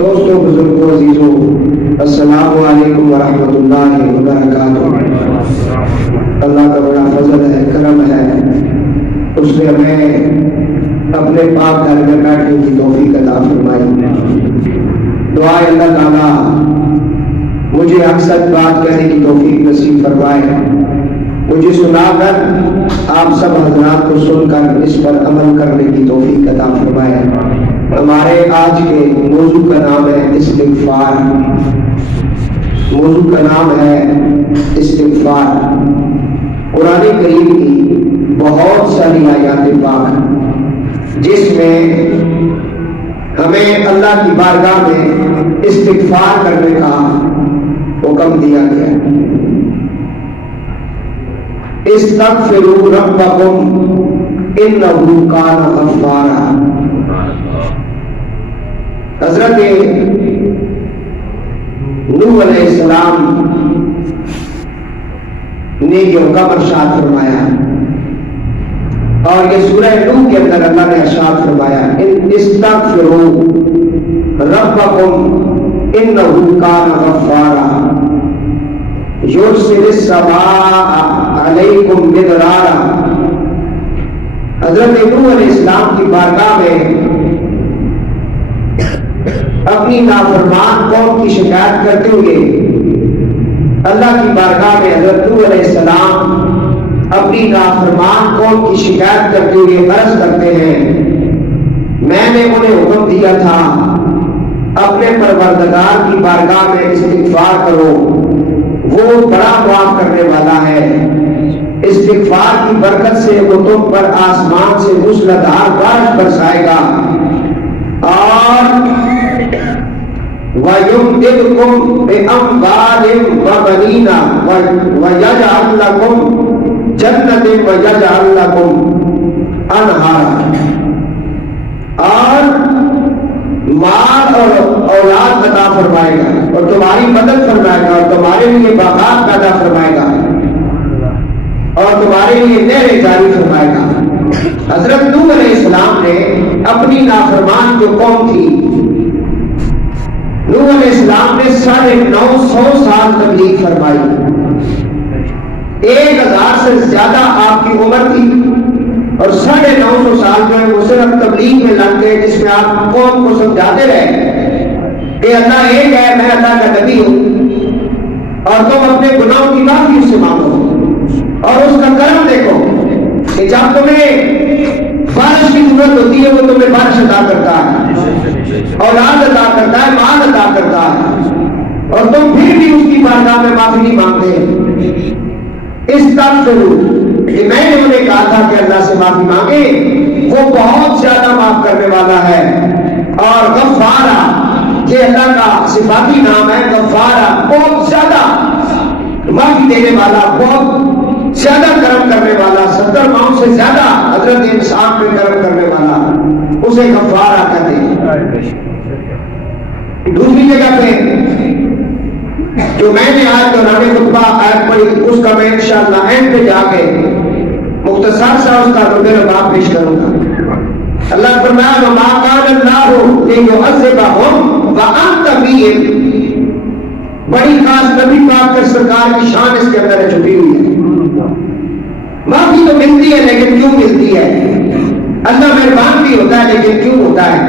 دوستوں بزرگوں عزیزوں السلام علیکم ورحمۃ اللہ وبرکاتہ۔ اللہ کا بڑا فضل ہے، کرم ہے، اس نے ہمیں اپنے پاک گھر میں بیٹھنے کی توفیق عطا فرمائی۔ دعا اللہ تعالیٰ مجھے اکثر بات کہنے کی توفیق نصیب فرمائے، مجھے سنا کر آپ سب حضرات کو سن کر اس پر عمل کرنے کی توفیق عطا فرمائے۔ ہمارے آج کے موضوع کا نام ہے استغفار۔ موضوع کا نام ہے استغفار۔ قرآن کریم کی بہت ساری آیات پاک جس میں ہمیں اللہ کی بارگاہ میں استغفار کرنے کا حکم دیا گیا ہے۔ استغفروا ربکم انہ کان غفارا۔ حضرت نوح علیہ السلام نے یہ حکم ارشاد فرمایا، اور یہ سورہ نوح کے اندر اللہ نے ارشاد فرمایا استغفروا ربکم انہ کان غفارا یرسل السماء علیکم مدرارا۔ حضرت نوح علیہ السلام کی بارگاہ میں اپنی نافرمان قوم کی شکایت کرتے ہوئے اللہ کی بارگاہ میں حضرت نوح علیہ السلام اپنی نافرمان قوم کی شکایت کرتے ہوئے عرض کرتے ہیں، میں نے انہیں حکم دیا تھا اپنے پروردگار کی بارگاہ میں استغفار کرو، وہ بڑا معاف کرنے والا ہے، استغفار کی برکت سے وہ تم پر آسمان سے موسلادھار بارش برسائے گا، اور وَيُمْدِدْكُمْ بِأَمْوَالٍ وَبَنِينَ وَيَجْعَلْ لَكُمْ جَنَّةٍ وَيَجْعَلْ لَكُمْ أَنْهَارًا۔ اور مال اور اولاد عطا فرمائے گا، اور تمہاری مدد فرمائے گا، اور تمہارے لیے باغات پیدا فرمائے گا، اور تمہارے لیے نہریں جاری فرمائے گا۔ حضرت نوح علیہ السلام نے اپنی نافرمان جو قوم تھی، نوح علیہ السلام نے 950 سال تبلیغ فرمائی، 1000 سے زیادہ آپ کی عمر تھی، اور 950 سال جو ہے وہ صرف تبلیغ میں لگ گئے، جس میں آپ قوم کو سمجھاتے رہے کہ اللہ ایک ہے، میں اللہ کا نبی ہوں، اور تم اپنے گناہوں کی معافی اس سے مانگو، اور اس کا کرم دیکھو کہ جب تمہیں بارش کی ضرورت ہوتی ہے وہ تمہیں بارش عطا کرتا ہے، اولاد عطا کرتا ہے، مال عطا کرتا ہے، اور تم پھر بھی اس کی بارگاہ میں معافی نہیں مانگتے۔ استغفروا، کہ میں نے انہیں کہا تھا کہ اللہ سے معافی مانگے، وہ بہت زیادہ معاف کرنے والا ہے، اور غفارا، یہ اللہ کا صفاتی نام ہے، غفارا، بہت زیادہ معافی دینے والا، بہت زیادہ کرم کرنے والا، 70 ماؤں سے زیادہ حضرت انسان پہ کرم کرنے والا، اسے غفارا کہتے ہیں۔ دوسری جگہ پہ جو میں نے آج دوران خطبہ آیت پڑھی، اس کا میں انشاءاللہ اینڈ پہ جا کے مختصر سا اس کا ربا پیش کروں گا۔ اللہ فرمایا وما کان اللہ لیعذبہم وانت فیہم۔ بڑی خاص نبی پاک کا سرکار کی شان اس کے اندر چھپی ہوئی ہے۔ معافی تو ملتی ہے، لیکن کیوں ملتی ہے؟ اللہ مہربان بھی ہوتا ہے، لیکن کیوں ہوتا ہے؟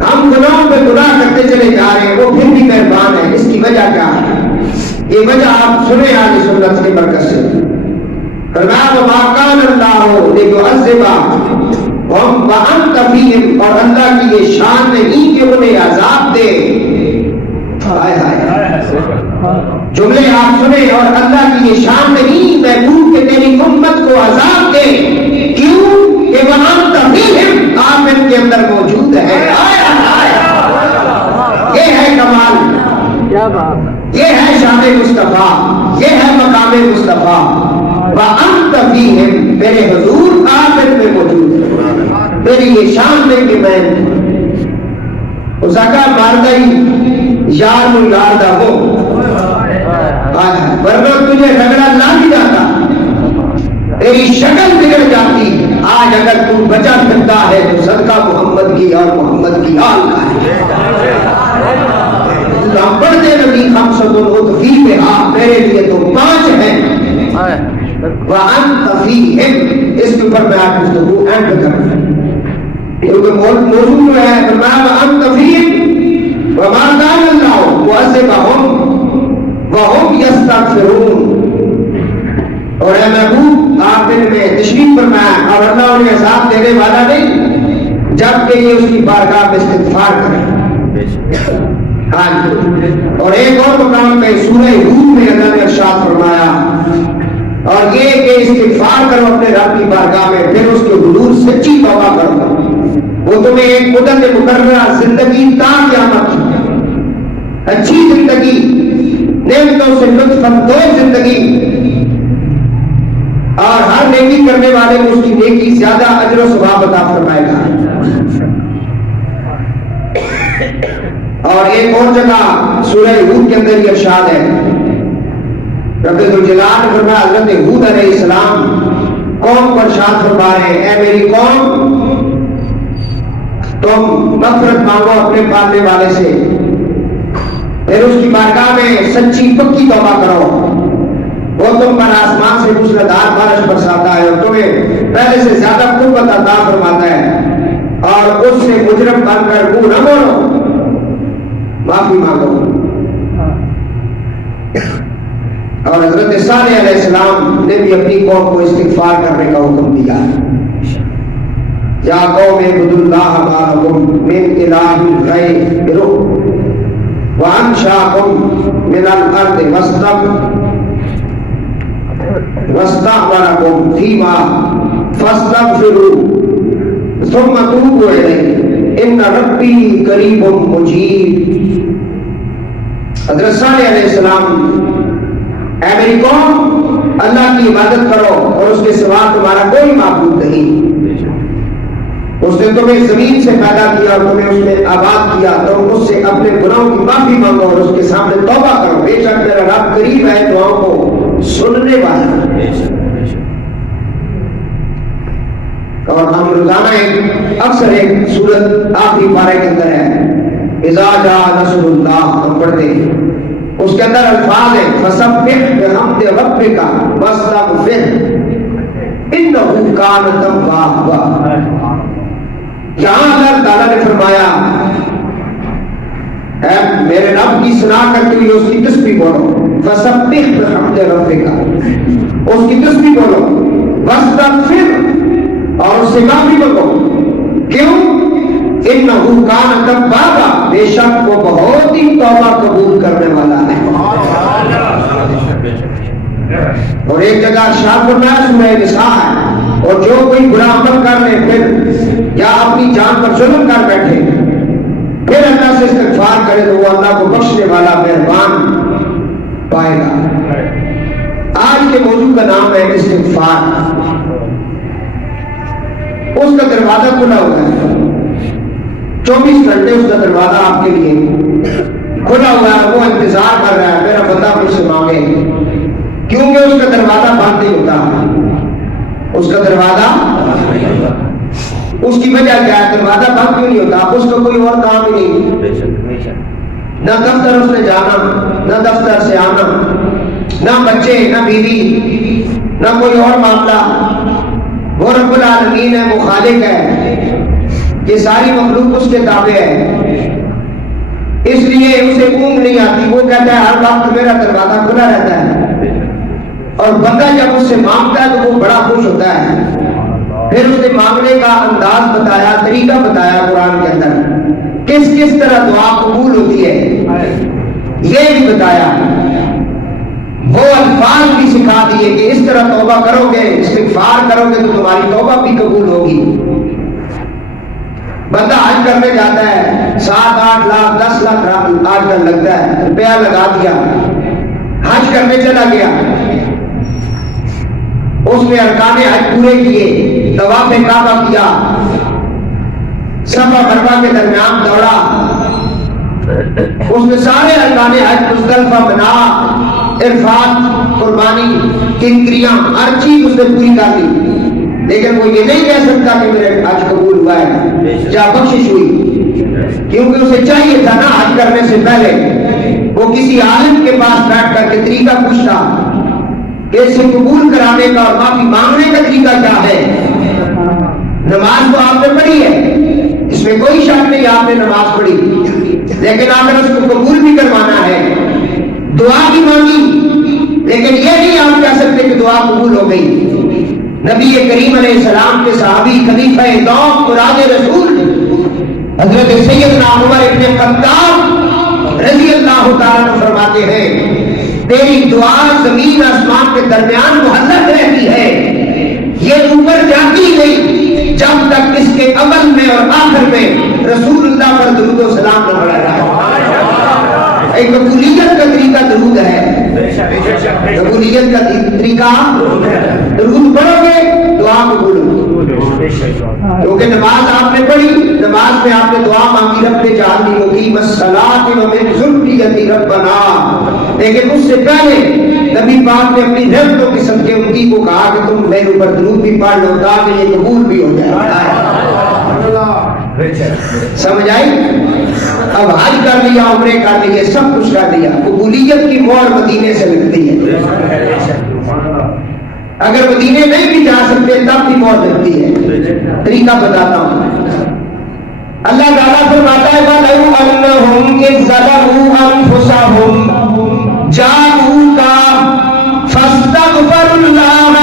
ہم گناہوں پہ گناہ کرتے چلے جا رہے ہیں، وہ پھر بھی مہربان ہے، اس کی وجہ کیا ہے؟ یہ وجہ آپ سنیں اہل سنت کی برکت سے۔ فرمایا وما کان اللہ لیعذبہم وانت فیہم، اور اللہ کی یہ شان نہیں کہ انہیں عذاب دے۔ جملے آپ سنیں، اور اللہ کی یہ شان نہیں محبوب کہ تیری امت کو عذاب دے، کیوں کہ وانت فیہم، آپ ان کے اندر موجود ہے۔ یہ ہے کمال، یہ ہے شان مصطفیٰ، یہ ہے مقام مصطفیٰ۔ وانت فیہم، میرے حضور آپ ان میں موجود ہے، میری یہ شان نہیں کہ میں زکا ماردئی یار نو یار دا ہو، ورنہ تجھے رگڑا نہ بھی جاتا، تیری شکل بگڑ جاتی۔ آج اگر تم بچا پھرتا ہے تو صدقہ محمد کی اور محمد کی آل کا ہے۔ بہا میرے لیے تو 5 ہیں وَأَنْتَ فِيهِمْ اس کے اوپر میں آپ گفتگو اینڈ کروں کیونکہ موضوع جو ہے فرمایا وَأَنْتَ فِيهِمْ وَمَا كَانَ اللَّهُ مُعَذِّبَهُمْ وَهُمْ يَسْتَغْفِرُونَ اور اے محبوب آپ نے تشریف فرمایا اور اللہ انہیں عذاب دینے والا نہیں جبکہ یہ اس کی بارگاہ میں استغفار کریں. ہاں اور ایک اور مقام پہ سورہ ہود میں اللہ نے ارشاد فرمایا اور یہ کہ استغفار کرو اپنے رب کی بارگاہ میں پھر اس کے حضور سچی توبہ کرو وہ تمہیں ایک مدت مقررہ زندگی تا قیامت اچھی زندگی نعمتوں سے لطف اندوز زندگی اور ہر نیکی کرنے والے کو اس کی نیکی زیادہ اجر و ثواب عطا فرمائے گا. اور ایک اور جگہ سورہ ہود کے اندر یہ ارشاد ہے رب ذوالجلال نے فرمایا حضرت ہود علیہ السلام قوم پر ارشاد فرما رہے ہیں اے میری قوم تم مغفرت مانگو اپنے پالنے والے سے پھر اس کی بارگاہ میں سچی پکی توبہ کرو وہ تم پر آسمان سے موسلادھار بارش برساتا ہے اور تمہیں پہلے سے زیادہ قربت عطا فرماتا ہے اور اس سے مجرم بن کر منہ نہ موڑو معافی مانگو. اور حضرت صالح علیہ السلام نے بھی اپنی قوم کو استغفار کرنے کا حکم دیا یا قوم اعبدوا اللہ ما لکم من الہ غیرہ وانشاکم من الارض واستعمرکم فیما فاستغفروا ثم توبوا الیہ ان ربی قریب مجیب. حضرت صالح علیہ السلام اے میری قوم اللہ کی عبادت کرو اور اس کے سوا تمہارا کوئی معبود نہیں. اس نے تمہیں زمین سے پیدا کیا اور تمہیں اس نے آباد کیا تو اس سے اپنے گناہوں کی معافی مانگو اور اس کے سامنے توبہ کرو بے شک میرا رب قریب ہے دعاؤں کو سننے والا. اور ہم روزانہ اکثر ایک سورت آخری پارے کے اندر ہے اذا جاء نصر اللہ ہم پڑھتے ہیں اس کے اندر الفاظ ہے فسبح بحمد ربک واستغفر انہ کان توابا. یہاں اللہ تعالیٰ نے فرمایا اے میرے رب کی ثنا کرتے ہوئے اس کی تسبیح بولو فسبح بحمد ربک اس کی تسبیح بولو واستغفر اور اس سے معافی مانگو. کیوں؟ انہو کان توابا بے شک وہ بہت ہی توبہ قبول کرنے والا ہے. اور ایک جگہ ارشاد فرمایا سورہ نساء ہے اور جو کوئی برا عمل کر لے پھر یا اپنی جان پر ظلم کر بیٹھے پھر اللہ سے استغفار کرے تو وہ اللہ کو بخشنے والا مہربان پائے گا. آج کے موضوع کا نام ہے استغفار. اس کا دروازہ کھلا ہوا ہے 24 گھنٹے اس کا دروازہ آپ کے لیے کھلا ہوا ہے. وہ انتظار کر رہا ہے میرا بندہ مجھ سے مانگے کیونکہ اس کا دروازہ بند نہیں ہوتا. اس کا دروازہ اس کی وجہ کیا ہے دروازہ بند کیوں نہیں ہوتا؟ اس کا کوئی اور کام ہی نہیں. نہ دفتر اس نے جانا نہ دفتر سے آنا نہ بچے نہ بیوی نہ کوئی اور معاملہ. وہ رب العالمین ہے وہ خالق ہے یہ ساری مخلوق اس کے تابع ہے اس لیے اسے اونگ نہیں آتی. وہ کہتا ہے ہر وقت میرا دروازہ کھلا رہتا ہے اور بندہ جب اس سے مانگتا ہے تو وہ بڑا خوش ہوتا ہے. پھر اس نے مانگنے کا انداز بتایا طریقہ بتایا قرآن کے اندر کس کس طرح دعا قبول ہوتی ہے یہ بھی بتایا. وہ الفاظ بھی سکھا دیے کہ اس طرح توبہ کرو گے استغفار کرو گے تو تمہاری توبہ بھی قبول ہوگی. بندہ حج کرنے جاتا ہے 7-8 لاکھ 10 لاکھ آج کل لگتا ہے روپیہ لگا دیا حج کرنے چلا گیا اس نے ارکان حج پورے کیے طواف کعبہ کیا صفا مروا کے درمیان دوڑا اس نے سارے ارکان حج مزدلفہ بنا عرفات قربانی کنکریاں ہر چیز اس نے پوری کر لی لیکن وہ یہ نہیں کہہ سکتا کہ میرے حج قبول ہوا ہے یا بخشش ہوئی کیونکہ اسے چاہیے تھا نا حج کرنے سے پہلے وہ کسی عالم کے پاس بیٹھ کر کے طریقہ پوچھتا کہ اسے قبول کرانے کا اور معافی مانگنے کا طریقہ کیا ہے؟ نماز تو آپ نے پڑھی ہے، اس میں کوئی شک نہیں آپ نے نماز پڑھی، لیکن اگر اس کو قبول بھی کروانا ہے، دعا بھی مانگی، لیکن یہ نہیں آپ کہہ سکتے کہ دعا قبول ہو گئی۔ نبی کریم علیہ السلام کے صحابی خلیفہ دوم مراد رسول حضرت سیدنا عمر ابن خطاب رضی اللہ تعالیٰ عنہ فرماتے ہیں تیری دعا زمین آسمان کے درمیان معلق رہتی ہے، یہ اوپر جاتی نہیں جب تک اس کے عمل میں اور آخر میں رسول اللہ پر درود و سلام نہ پڑا جائے۔ ایک قبولیت کا طریقہ درود ہے، قبولیت کا طریقہ درود پڑھو گے دعا قبول ہوگی، کیونکہ نماز آپ نے پڑھی، نماز میں آپ نے دعا مانگی رب اجعلنی مقیم الصلاۃ ومن ذریتی ربنا، لیکن اس سے پہلے نبی پاک نے اپنی رحمتوں کی صدقے امتی کو کہا کہ تم میرے اوپر درود بھی پڑھ لو تاکہ یہ قبول بھی ہو جائے۔ سمجھ آئی؟ اب حج کر لیا، عمرے کر لیے، سب کچھ کر لیا، قبولیت کی مہر مدینے سے لگتی ہے۔ اگر مدینے نہیں بھی جا سکتے تب بھی مہر لگتی ہے۔ طریقہ بتاتا ہوں، اللہ تعالیٰ فرماتا ہے وَلَوْ أَنَّهُمْ إِذْ ظَلَمُوا أَنفُسَهُمْ جَاءُوكَ فَاسْتَغْفَرُوا اللَّهَ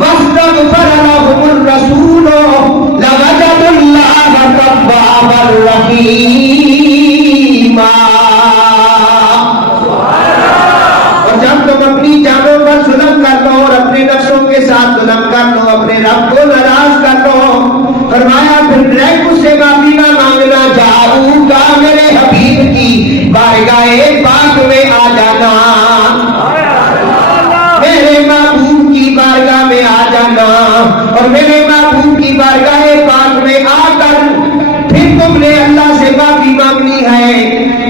وَاسْتَغْفَرَ لَهُمُ الرَّسُولُ لَوَجَدُوا اللَّهَ تَوَّابًا رَحِيمًا۔ اور جب تم اپنی جانوں پر ظلم کر لو اور اپنے نفسوں کے ساتھ ظلم کر لو، اپنے رب کو ناراض کر لو، فرمایا پھر ڈائریکٹ اس سے معافی نہ مانگنا، جاؤ گا میرے حبیب کی بارگاہ پاک میں آ جانا، میرے محبوب کی بارگاہ میں آ جانا، اور میرے محبوب کی بارگاہ پاک میں آ کر پھر تم نے اللہ سے معافی مانگنی ہے۔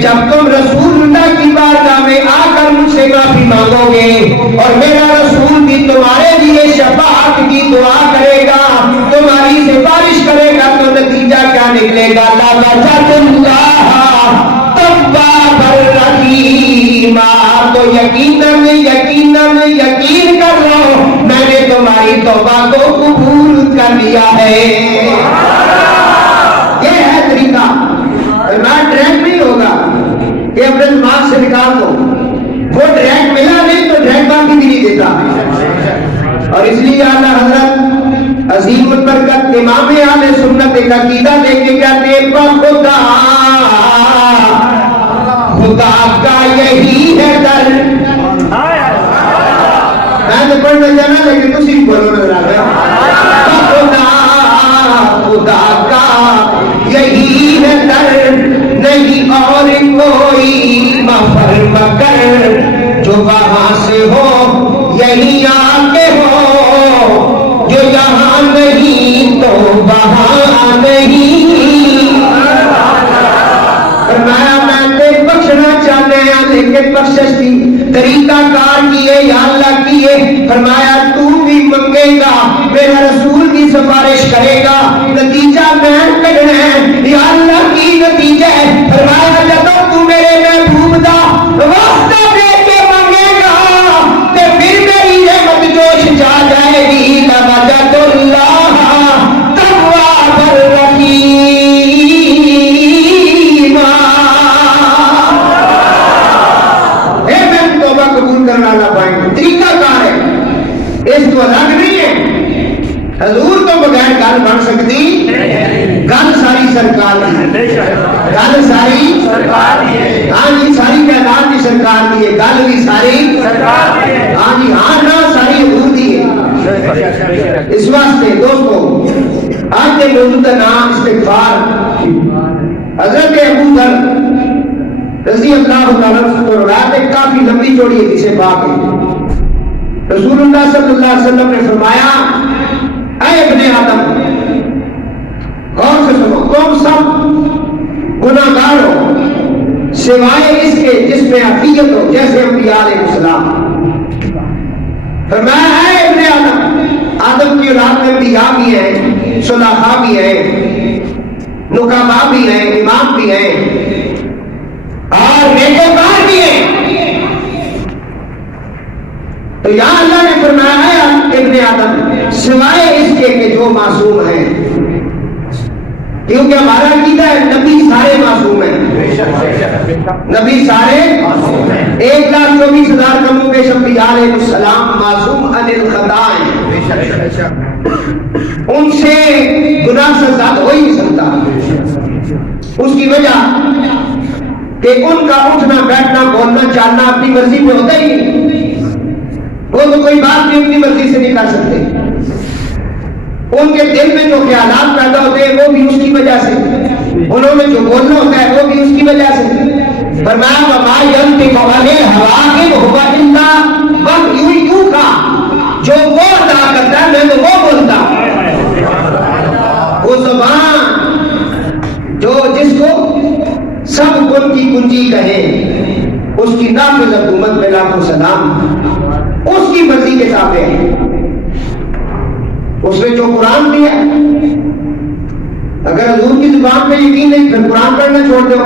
جب تم رسول اللہ کی بارگاہ میں آ کر مجھ سے معافی مانگو گے اور میرا رسول بھی تمہارے لیے شفاعت کی دعا کرے گا، تمہاری سفارش کرے گا، تو نتیجہ کیا نکلے گا؟ لَوَجَدُوا اللَّهَ تَوَّابًا رَحِيمًا۔ تو یقین کر لو میں نے تمہاری توبہ کو قبول کر لیا ہے۔ یہ ہے طریقہ، ڈائریکٹ نہیں ہوگا کہ اپنے دماغ سے نکال دو، وہ ڈائریکٹ ملا نہیں تو ڈائریکٹ باقی بھی نہیں دیتا۔ اور اس لیے اعلیٰ حضرت عظیم البرکت امام اہل سنت ایک عقیدہ دے کے کہتے ہیں خدا خدا کا یہی ہے در، میں تو پڑھنا جانا لیکن اسی بولو نظر آ گیا، خدا کا یہی ہے در، نہیں اور کوئی مفر مکر، جو وہاں سے ہو یہی آ کے ہو، جو یہاں نہیں تو وہاں نہیں۔ فرمایا میں تے بخشنا چاہتے ہیں لیکن بخشش کی طریقہ کار کیے یا اللہ کیے، فرمایا تو بھی منگے گا، میرا رسول بھی سفارش کرے گا، نتیجہ میں کہنا ہے یا اللہ کی نتیجہ ہے۔ فرمایا جب تو میرے محبوب دا واسطہ دے کے منگے گا تے پھر میری رحمت جوش جا جائے گی، لَوَجَدُوا اللَّهَ تَوَّابًا رَحِيمًا۔ اے میں توبہ قبول کرنا نہ پائیں، طریقہ کار ہے، اس کو الگ نہیں ہے۔ حضور تو بغیر گل بن سکتی، گل ساری سرکار کی، گل ساری سرکار کی ہے، ہاں جی ساری کائنات کی سرکار کی ہے، گل بھی ساری سرکار کی ہے، ہاں جی ہاں نہ ساری حضور دی ہے۔ اس واسطے دوستو آج کے موضوع کا نام استغفار۔ حضرت ابو ذر رضی اللہ تعالیٰ عنہ سے روایت ہے، کافی لمبی چوڑی حدیث پاک ہے۔ رسول اللہ صلی اللہ علیہ وسلم نے فرمایا اے ابن آدم غور سے سنو، تم سب گناہگار ہو سوائے اس کے جس میں عافیت ہو، جیسے انبیاء علیہ السلام۔ فرمایا اے ابن آدم، آدم کی اولاد میں انبیاء بھی ہیں، صلحاء بھی ہیں، نقباء بھی ہیں، امام بھی ہیں اور نیکوکار یہاں اللہ نے فرمایا ہے ابن آدم سوائے اس کے کہ جو معصوم ہیں، کیونکہ ہمارا عقیدہ ہے نبی سارے معصوم ہیں، نبی سارے 1,24,000 کم و بیش انبیاء علیہ السلام معصوم عن الخطا ہیں، ان سے گناہ سے زیادہ ہو ہی نہیں سکتا۔ اس کی وجہ کہ ان کا اٹھنا بیٹھنا بولنا چالنا اپنی مرضی پہ ہوتا ہی نہیں، وہ تو کوئی بات بھی اپنی مرضی سے نہیں کر سکتے، ان کے دل میں جو خیالات پیدا ہوتے ہیں وہ بھی اس کی وجہ سے، انہوں نے جو بولنا ہوتا ہے وہ بھی اس کی وجہ سے۔ فرمایا وما ينطق عن الهوى ان هو الا وحی یوحی، جو وہ ادا کرتا ہے میں تو وہ بولتا ہوں۔ وہ زبان جو جس کو سب کن کی کنجی کہے، اس کی نافذ حکومت میں لاکھوں سلام، اس کی مرضی کے تابع ہے۔ اس نے جو قرآن دیا، اگر حضور کی زبان پہ یقین نہیں پھر قرآن پڑھنا چھوڑ دو،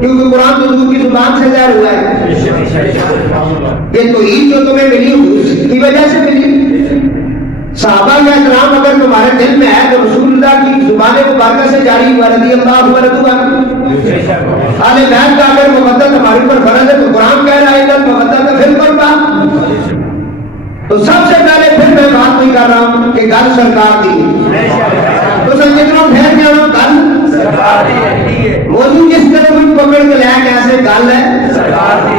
کیونکہ قرآن تو حضور کی زبان سے ظاہر ہوا ہے۔ یہ تو عید جو تمہیں ملی اس کی وجہ سے ملی۔ صحابہ کا احترام اگر تمہارے دل میں ہے تو رسول اللہ کی زبان مبارکہ سے جاری ہوا، رضی اللہ عنہ۔ اہل بیت کا اگر محبت ہمارے اوپر فرض ہے تو قرآن کہہ رہا ہے محبت پھر قربان۔ تو سب سے پہلے پھر میں بات نہیں کر رہا ہوں کہ گل سرکار دی، تو سنگتوں پھر میں ہوں گل سرکار دی، موضوع جس طرح مجھ پکڑ کے لیا کیسے گل ہے سرکار دی۔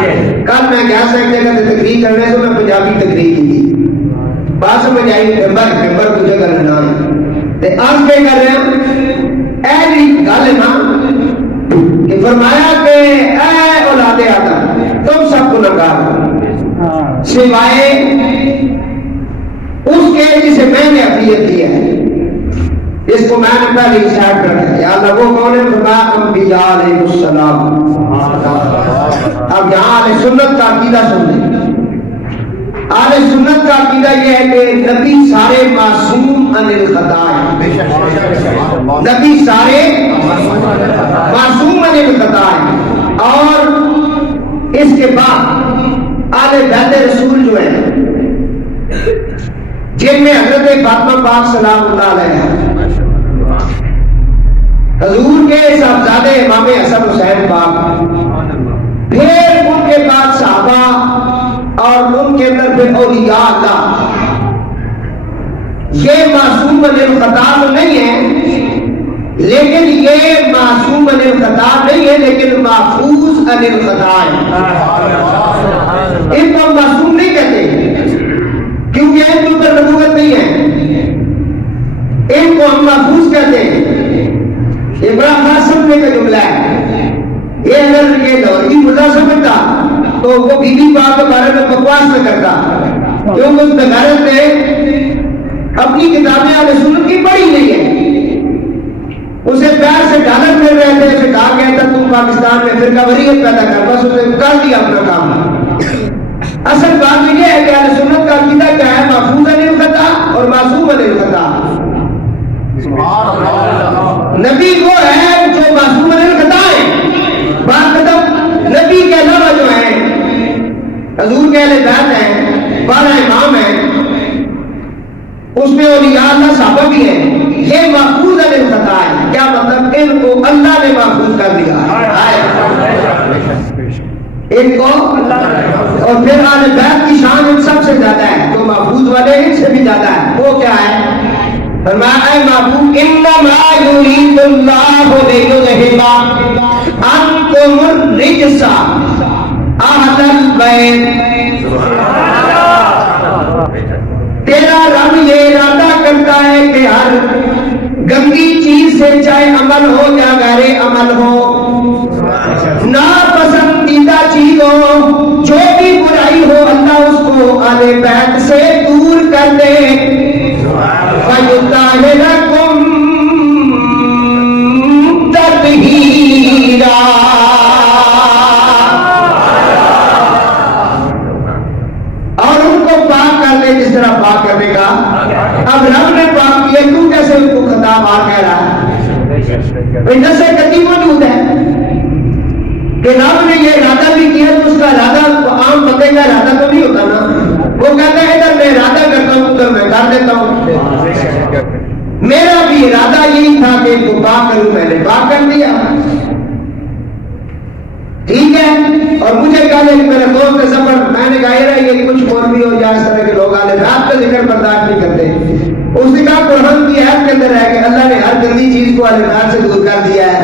کل میں گیا سے ایک جگہ تقریر کرنے تو میں پنجابی تقریر کی تھی، بات سمجھ آئی، ممبر کو جگہ لینا ہے، آج کیا کر رہے ہیں ایسی گل ہے نا کہ فرمایا کہ اے اولاد آدم تم سب کو نکار سوائے اس کے جسے میں نے عقیدت دی ہے، اس کو میں نے پہلے اشارہ کر دیا۔ یا اللہ وہ کون ہے؟ فرمایا انبیاء علیہ السلام۔ اب یہاں اہل سنت کا عقیدہ سن لیں۔ اہل سنت کا عقیدہ یہ ہے کہ نبی سارے معصوم عن الخطا ہیں، نبی سارے معصوم عن الخطا ہیں، اور اس کے بعد اہل بیت رسول جو ہیں جن میں حضرت فاطمہ پاک سلام اللہ علیہ، حضور کے صاحبزادے امام حسن حسین پاک، پھر ان کے بعد صحابہ اور ان کے اندر پھر اولیاء اللہ، یہ معصوم عن الخطا تو نہیں ہے، لیکن یہ معصوم عن الخطا نہیں ہے لیکن محفوظ عن الخطا ہے۔ ان کو ہم معصوم نہیں کہتے کیونکہ ان کے اوپر نبوت نہیں ہے، ان کو ہم محفوظ کہتے ہیں۔ یہ بڑا خاص سمجھنے کا جملہ ہے، یہ اگر یہ لاہوری ملا سمجھتا تو وہ بی بی پاک کے بارے میں بکواس نہ کرتا، کیونکہ اس بغیرت نے اپنی کتابیں اہل سنت کی پڑھی نہیں ہے، اسے پیار سے ڈالر مل رہے تھے، اسے کہا گیا تھا تم پاکستان میں فرقہ واریت پیدا کر، بس اسے کر دیا اپنا کام۔ اصل بات یہ ہے کہ اہل سنت کا عقیدہ کیا ہے؟ محفوظ عن الخطا اور معصوم عن الخطا۔ نبی وہ ہے جو معصوم عن الخطا ہے، بات ختم۔ نبی کے علاوہ جو ہے حضور کے اہل بیت ہیں، 12 امام ہیں، اس میں اولیاء اللہ صحابہ بھی ہیں، یہ محفوظ عن الخطا ہے۔ کیا مطلب؟ ان کو اللہ نے محفوظ کر دیا ہے، ان کو، اور پھر اہل بیت کی شان ان سب سے زیادہ ہے، تو محفوظ والے ان سے بھی زیادہ ہے۔ وہ کیا ہے؟ فرمایا اے محفوظ انما یرید اللہ لیذہب عنکم الرجس اہل البیت۔ تیرا رب یہ ارادہ کرتا ہے کہ ہر گندی چیز سے چاہے عمل ہو یا غیر عمل ہو، ناپسندیدہ چیز ہو، جو بھی برائی ہو، اللہ اس کو اہل بیت سے دور کر دے۔ فَيُطَهِّرَكُمْ تَطْهِيرًا، اور ان کو پاک کر دے جس طرح پاک کرنے کا۔ اب رب نے پاک کیا، تو کیسے ان کو خطا پاک کہہ رہا ہے؟ نسل کتی موجود ہے کہ رب نے یہ ارادہ بھی کیا، تو اس کا ارادہ عام بندے کا ارادہ تو نہیں ہوتا نا، وہ کہتا ہے کر دیتا ہوں. میرا بھی ارادہ یہی تھا کہ ان کو پاک کروں, میں نے پاک کر دیا, ٹھیک ہے. اور مجھے کہا کہ میرا دوست سفر, میں نے کہا یہ کچھ مولوی ہو یا اس طرح کے لوگ آنے رات کا ذکر برداشت نہیں کرتے. اس نے کہا قرآن کی آیت کے اندر ہے کہ اللہ نے ہر گندی چیز کو النار سے دور کر دیا ہے.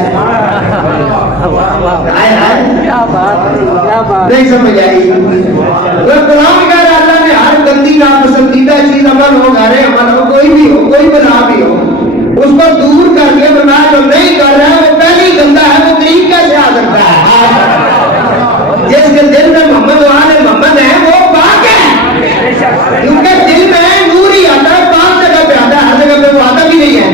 نہیں سمجھ آئی. قرآن کہہ رہا اللہ نے ہر گندی ناپسندیدہ چیز عمل ہو, گھر عمل ہو, کوئی بھی ہو, کوئی بلا بھی ہو, اس کو دور کر کے بنا جو نہیں کر رہا ہے وہ پہلی گندا ہے, وہ قریب کیسے آ سکتا ہے؟ جس کے دل میں محمد وآل محمد ہے وہ پاک ہے, کیونکہ دل میں نور ہی آتا ہے, پاک جگہ پہ آتا ہے, ہر جگہ پہ وہ آتا بھی نہیں ہے.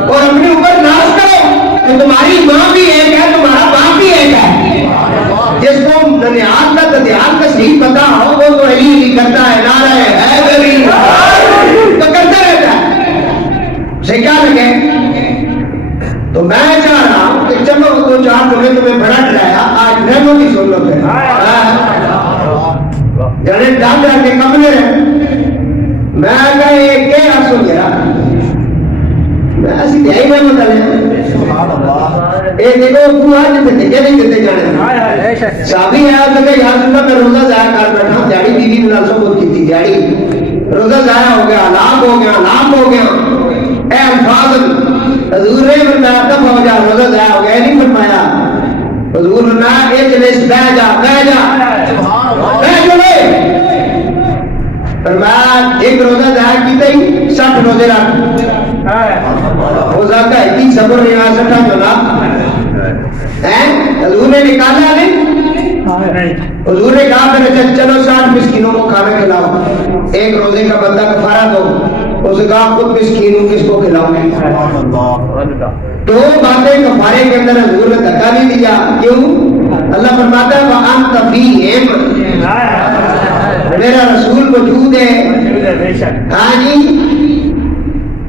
اور اپنے اوپر ناز کرو کہ تمہاری ماں بھی ایک ہے, تمہارا باپ بھی ایک ہے. جس کو ننیاد کا ددیال کا صحیح پتا ہو وہ تو علی کرتا ہے, نعرہ ہے حیدری تو کرتا رہتا ہے, اسے کیا لگے. تو میں چاہ رہا ہوں کہ چلو دو چار تمہیں بڑا ڈرایا, آج رہنوں کی سن لو پھر جانے ڈاکٹر کے کمرے رہے. میں کہا یہ کیا سو گیا, میں ایسی دہائی میں مطلب یہ دیکھو پورا جتنے دیکھے نہیں دیتے جانے صحابی ہے. آپ کہ یاد رکھا میں روزہ ضائع کر بیٹھا, دیہڑی بیوی مناسب بہت کی تھی, دیہڑی روزہ ضائع ہو گیا, لاکھ ہو گیا, لاکھ ہو گیا. اے الفاظ حضور نے فرمایا دفع ہو جا, روزہ ضائع ہو گیا, نہیں فرمایا. حضور نے فرمایا اجلس, بیٹھ جا, بیٹھ جا, بیٹھ جا. فرمایا ایک روزہ ضائع کیتے ہی 60 روزے رکھ. روزہ کا اتنی صبر نہیں 60 جو نا حضور نے نکالا نہیں. حضور نے کہا پھر چلو 60 مسکینوں کو کھانا کھلاؤ, ایک روزے کا بندہ کفارہ دو. اس نے کہا خود مسکین ہوں, کس کو کھلاؤں گے؟ دو باتیں کفارے کے اندر حضور نے دھکا نہیں دیا. کیوں؟ اللہ فرماتا ہے وَأَنْتَ فِيهِمْ, میرا رسول موجود ہے. ہاں جی,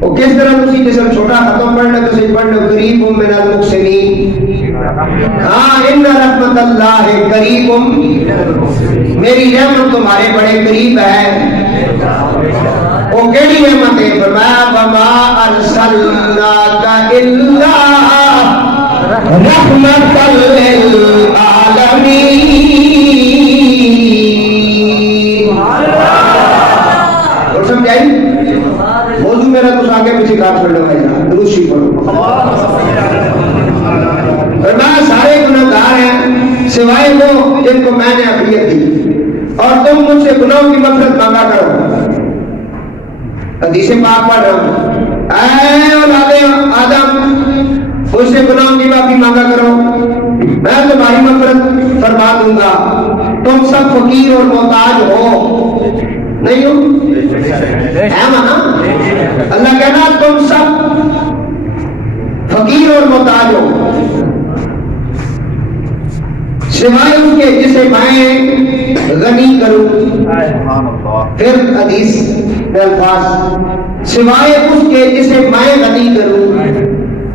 وہ کس طرح تسی جسم چھوٹا ختم پڑھنے تو صحیح پڑھنے قریب من المحسنین. ہاں ان رحمت اللہ قریب, میری رحمت تمہارے بڑے قریب ہے. وہ کیڑی رحمت ہے؟ فرمایا وما ارسلناک الا رحمت للعالمین. اور سمجھائی موضوع میرا تو آگے پیچھے کاٹ چھوڑ لو بھائی, دروشی پڑھو. فرمایا سارے گناہگار ہیں سوائے وہ جن کو میں نے عافیت دی, اور تم مجھ سے گناہوں کی مغفرت مانگا کرو. حدیث پاک پڑھ رہا ہوں, اے اولاد آدم مجھ سے گناہوں کی معافی مانگا کرو, میں تمہاری مغفرت فرما دوں گا. تم سب فقیر اور محتاج ہو, نہیں ہو ہے مانا. اللہ کہنا تم سب فقیر اور محتاج ہو سوائے اس کے جسے میں غنی کروں. پھر حدیث میں الفاظ سوائے اس کے جسے میں غنی کروں.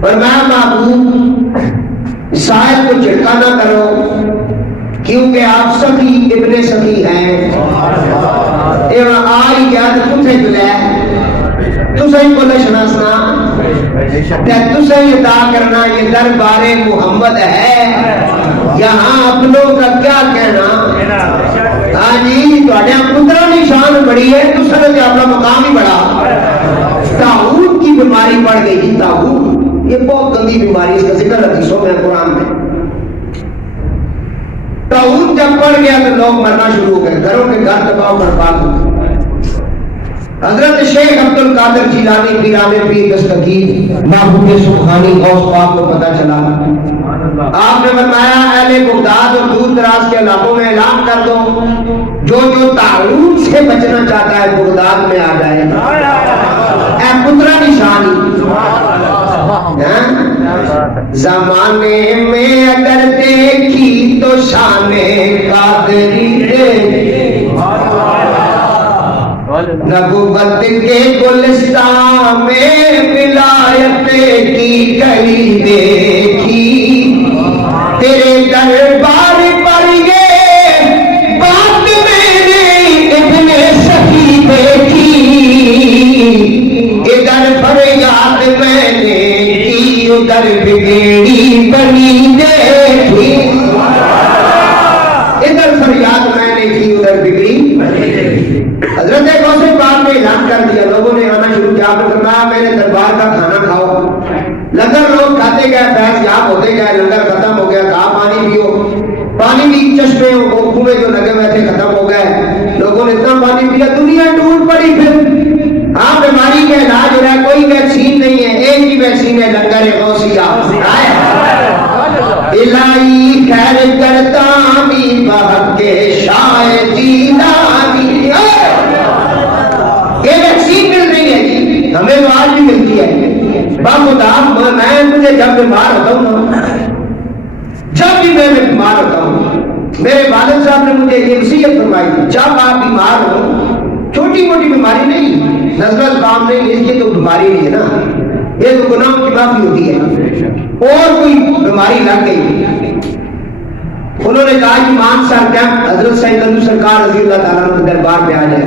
اور میں محبوب سائل کو جھٹکا نہ کرو, کیونکہ آپ سخی ابن سخی ہیں. آئی کیا تو تھے گلے تو صحیح بولے شناسنا تو صحیح عطا کرنا, یہ دربار محمد ہے, یہاں اپنوں کا کیا کہنا. ہاں جی تھوڑے پترا نشان بڑی ہے, تو سر اپنا مقام ہی بڑا. طاعون کی بیماری بڑھ گئی جی, طاعون یہ بہت گندی بیماری, اس کا ذکر حدیثوں میں قرآن میں. طاعون جب پڑ گیا تو لوگ مرنا شروع ہو گئے, گھروں کے گھر تباہ برباد ہو گئے. حضرت شیخ عبد القادر جیلانی پیران پیر دستگیر محبوب سبحانی غوث پاک کو پتہ چلا. آپ نے فرمایا اہل بغداد اور دور دراز کے علاقوں میں اعلان کر دو, جو جو طاعون سے بچنا چاہتا ہے بغداد میں آ جائے. اے پترا نشانی زمانے میں اگر دیکھی تو شان قادری دیکھی, نبوت کے گلستان میں ولایت کی گلی دیکھی. تیرے دربار پر یہ بات میں نے ابن سخی دیکھی. کنویں جو لگے ہوئے تھے ختم ہو گئے، لوگوں نے اتنا پانی پیا، دنیا ٹوٹ پڑی. پھر ہاں بیماری کا علاج ہو رہا ہے، کوئی ویکسین نہیں ہے، ایک ہی ویکسین ہے، لنگر غوثیہ. الہی خیر کرتا بھی بہت کے شاید جیلانی. یہ ویکسین مل رہی ہے جی، ہمیں وہ آج بھی ملتی ہے. باخدا میں مجھے جب بیمار ہوتا ہوں، جب بھی میں بیمار ہوتا ہوں، میرے والد صاحب نے مجھے یہ وصیت فرمائی تھی، جب آپ بیمار ہو، چھوٹی موٹی بیماری نہیں، نزلہ کام نہیں، اس کی تو بیماری نہیں ہے نا، یہ تو گناہوں کی معافی ہوتی ہے. اور کوئی بیماری لگ گئی، انہوں نے کہا کہ مان صاحب کیمپ حضرت سید علی سرکار رضی اللہ تعالیٰ کے دربار پہ آ جائے،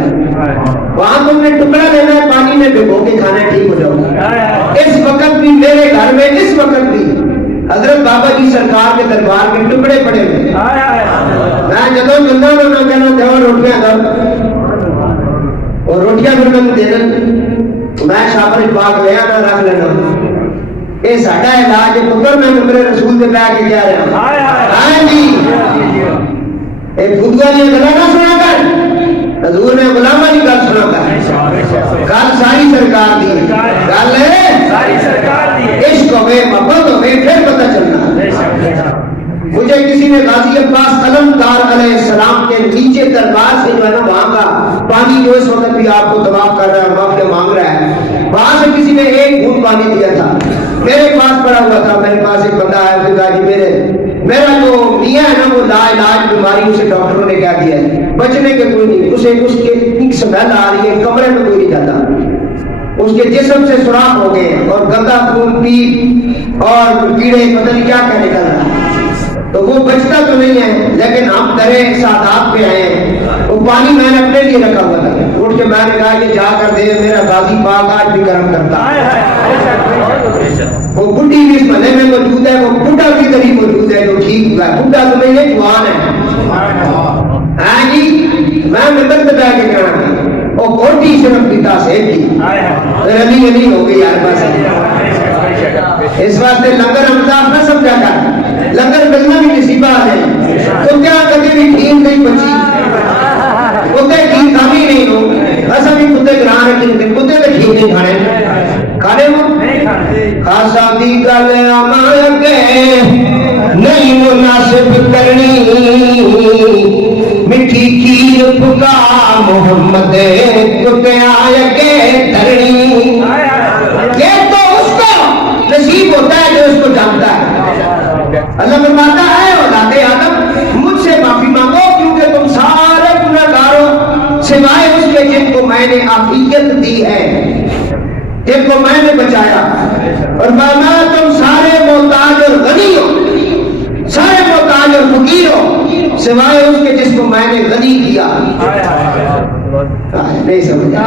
وہاں تم نے ٹکڑا لینا ہے، پانی میں بھگو کے کھانا، ٹھیک ہو جاؤ. اس وقت بھی میرے گھر میں اس وقت بھی حضرت بابا جی سرکار کے دربار کے ٹکڑے پڑے ہوئے. میں جدوں جلدا نہ کہنا دیو روٹیاں کر، اور روٹیاں پھر میں دینا، میں شاپر پاک لیا نہ رکھ لینا. یہ ساڈا علاج ہے پتر، میں نمبر رسول سے بہ کے کہہ رہا ہوں. ہاں جی، یہ فدوا کی گلا نہ سنا کر، حضور نے غلامہ کی گل سنا کر، گل ساری سرکار دی، گل عشق ہوئے محبت ہوئے پھر پتہ چلنا. مجھے کسی نے غازی عباس علمدار علیہ السلام کے نیچے دربار سے جو ہے نا وہاں کا پانی جو اس وقت بھی آپ کو طواف کر رہا ہے، معافی مانگ رہا ہے، وہاں سے کسی نے ایک گھونٹ پانی دیا تھا، میرے پاس پڑا ہوا تھا. میرے پاس ایک بندہ آیا، اس نے کہا جی میرا جو میاں ہے نا وہ لا علاج بیماری، اسے ڈاکٹروں نے کیا دیا ہے، بچنے کے کوئی نہیں، اسے اس کے ایک سمیل آ رہی ہے، کمرے میں کوئی نہیں جاتا، اس کے جسم سے سوراخ ہو گئے ہیں اور گندا خون پیپ اور کیڑے پتہ نہیں کیا کیا نکل رہا ہے. تو وہ بچتا تو نہیں ہے، لیکن ہم درے سادات پہ آئے ہیں. وہ پانی میں نے اپنے لیے رکھا ہوا تھا، اٹھ کے میں نے کہا کہ جا کر دے، میرا غازی پاک آج بھی کرم کرتا ہے. وہ بڈھی بھی اس محلے میں موجود ہے، وہ بڈھا بھی قریب موجود ہے جو ٹھیک ہوا ہے، بڈھا تو نہیں ہے، جوان ہے. ہاں جی، میں ممبر پہ بیٹھ کے کہنا ہے، وہ کوٹی صرف پیتا سے کی رلی علی ہو گئی ہر پاس. اس واسطے لنگر امداد نہ سمجھا کر، لنگر ملنا بھی کسی بات ہے. تو کیا کبھی بھی ٹھیک نہیں بچی، کتے ٹھیک کھانی نہیں ہو، ایسا بھی کتے گران رکھے ہوتے، کتے تو ٹھیک نہیں کھانے ہو. خاصا دی گل آماگے نہیں مناسب کرنی، مٹھی کھیر پکا محمد کتے آئے کے دھرنی. یہ تو اس کو نصیب ہوتا ہے جو اس کو جانتا ہے. اللہ فرماتا ہے اولاد آدم مجھ سے معافی مانگو، کیونکہ تم سارے گنہگار ہو سوائے اس کے جن کو میں نے عافیت دی ہے، جن کو میں نے بچایا. اور فرمایا تم سارے محتاج اور غنی ہو، سارے محتاج اور فقیر ہو سوائے اس کے جس کو میں نے غنی کیا. نہیں سمجھا،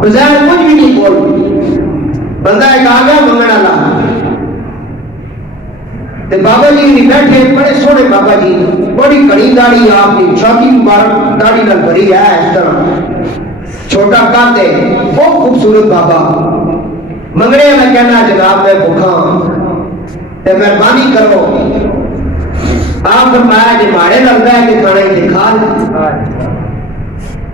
بظاہر کچھ بھی نہیں بول. بندہ ایک آ گیا منگن والا، بابا جی نہیں بیٹھے، بڑے سونے بابا جی، بڑی کڑی داڑھی آپ کی، چھوٹی مبارک داڑھی نال بھری ہے، اس طرح چھوٹا قد ہے، بہت خوبصورت بابا. منگنے والا کہنا جناب میں بھوکا تے مہربانی کرو. آپ فرمایا جی ماڑے لگتا ہے کہ کھانا ہی کھا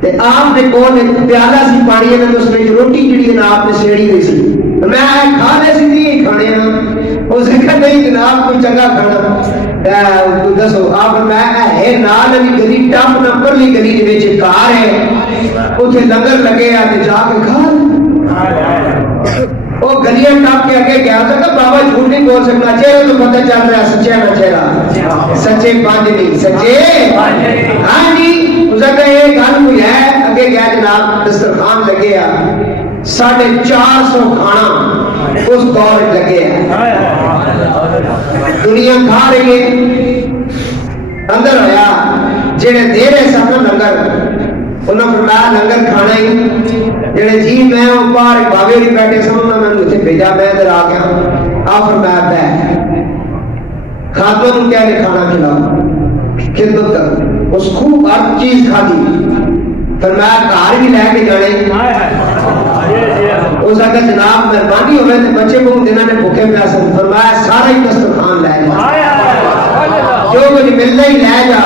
لے. آپ نے کون پیالہ سی پانی ہے، اس میں روٹی جڑی ہے نا آپ نے سیڑی ہوئی سی، میں کھا لے سی نہیں کھانے ہیں. اس نے کہا نہیں جناب کوئی چنگا کھانا دسو. آپ میں ہے نال علی گلی ٹاپ نمبر لی گلی دے کار ہے، اتنے لنگر لگے آ جا کے کھا. وہ گلیاں ٹاپ کے اگے گیا تھا کہ بابا جھوٹ نہیں بول سکتا، چہرے تو پتہ چل رہا ہے سچے نہ چہرہ، سچے پانچ نہیں سچے. ہاں جی، اس نے کہا یہ گل کوئی ہے. اگے گیا جناب دسترخوان لگے آ، 450 کھانا اس دور لگے آ، دنیا کھا رہی ہے. اندر ہویا جڑے دے رہے سن لنگر، انہوں نے فرمایا لنگر کھانا ہی جڑے جی میں باہر بابے نہیں بیٹھے سن، انہوں نے مجھے بھیجا، میں ادھر آ گیا. آپ فرمایا بیٹھ، خاتون کہہ کے کھانا کھلاؤ، خدمت کر. اس خوب ہر چیز کھا دی. فرمایا گھر بھی لے کے جانے. اس نے کہا جناب مہربانی ہوئے تو بچے کو جنہوں نے بھوکے پیاسے. فرمایا سارا ہی دسترخوان لے جا، جو کچھ ملنا ہی لے جا.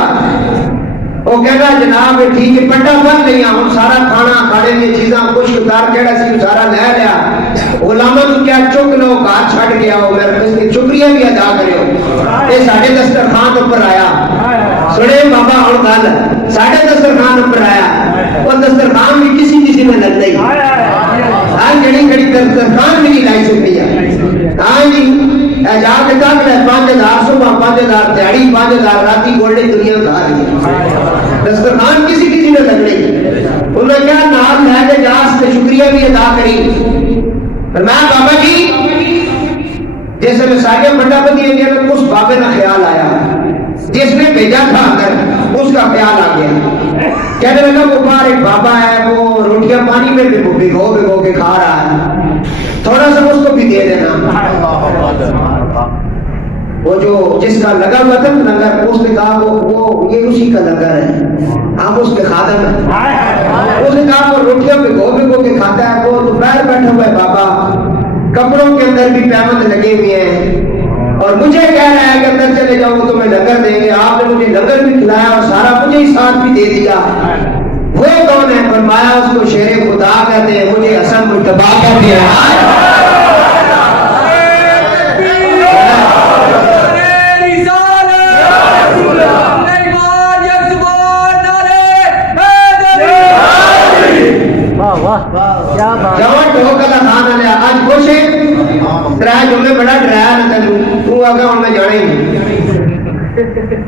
وہ کہنا جناب ٹھیک ہے پٹا بن لیا ہوں سارا کھانا کھانے کی چیزاں خشک دار کہڑا سی سارا لے لیا غلاموں کو کیا چک لو ہاتھ چھڑ گیا ہو میرے اس کی شکریہ بھی ادا کرو یہ ساڈے دسترخوان اوپر آیا سنے بابا ہوں گل ساڈے دسترخوان اوپر آیا وہ دسترخوان بھی کسی میں لگ گئی ہاں جڑی جڑی دسترخوان بھی نہیں لائی سکتی ہے ہاں جی جا کے تک لے 5000 صبح 5000 دیہڑی 5000 راتی گولڈے دنیا کھا رہی ہے دسترخوان کسی میں لگ رہی انہوں نے کیا نام لے کے جاس سے شکریہ بھی ادا کری فرمایا بابا جی جیسے میں ساریاں بڑا بدی انڈیا میں اس بابے کا خیال آیا جس نے بھیجا تھا اندر اس کا خیال آ گیا کہنے لگا وہ باہر ایک بابا ہے وہ روٹیاں پانی میں بھگو کے کھا رہا ہے تھوڑا سا اس کو بھی دے دینا وہ جو جس کا لگا ہوا تھا لنگر اس نے کہا وہ یہ اسی کا لنگر ہے آپ اس کے خادم ہیں اس نے کہا وہ روٹیاں بھگو کے کھاتا ہے وہ دوپہر بیٹھا ہوا ہے بابا کپڑوں کے اندر بھی پیمند لگے ہوئے ہیں اور مجھے کہہ رہا ہے کہ اندر چلے جاؤ تو میں لنگر دیں گے آپ نے مجھے لنگر بھی کھلایا اور سارا مجھے ہی ساتھ بھی دے دیا وہ کون ہے فرمایا اس کو شیر خدا کہتے ہیں مجھے حسن مجتبی کہتے ہیں جوان ٹوکا دا خان آلیا آج خوش ہے ترائے جملے بڑا ڈرایا نہ تنو تو آگا ہوں میں جانے ہی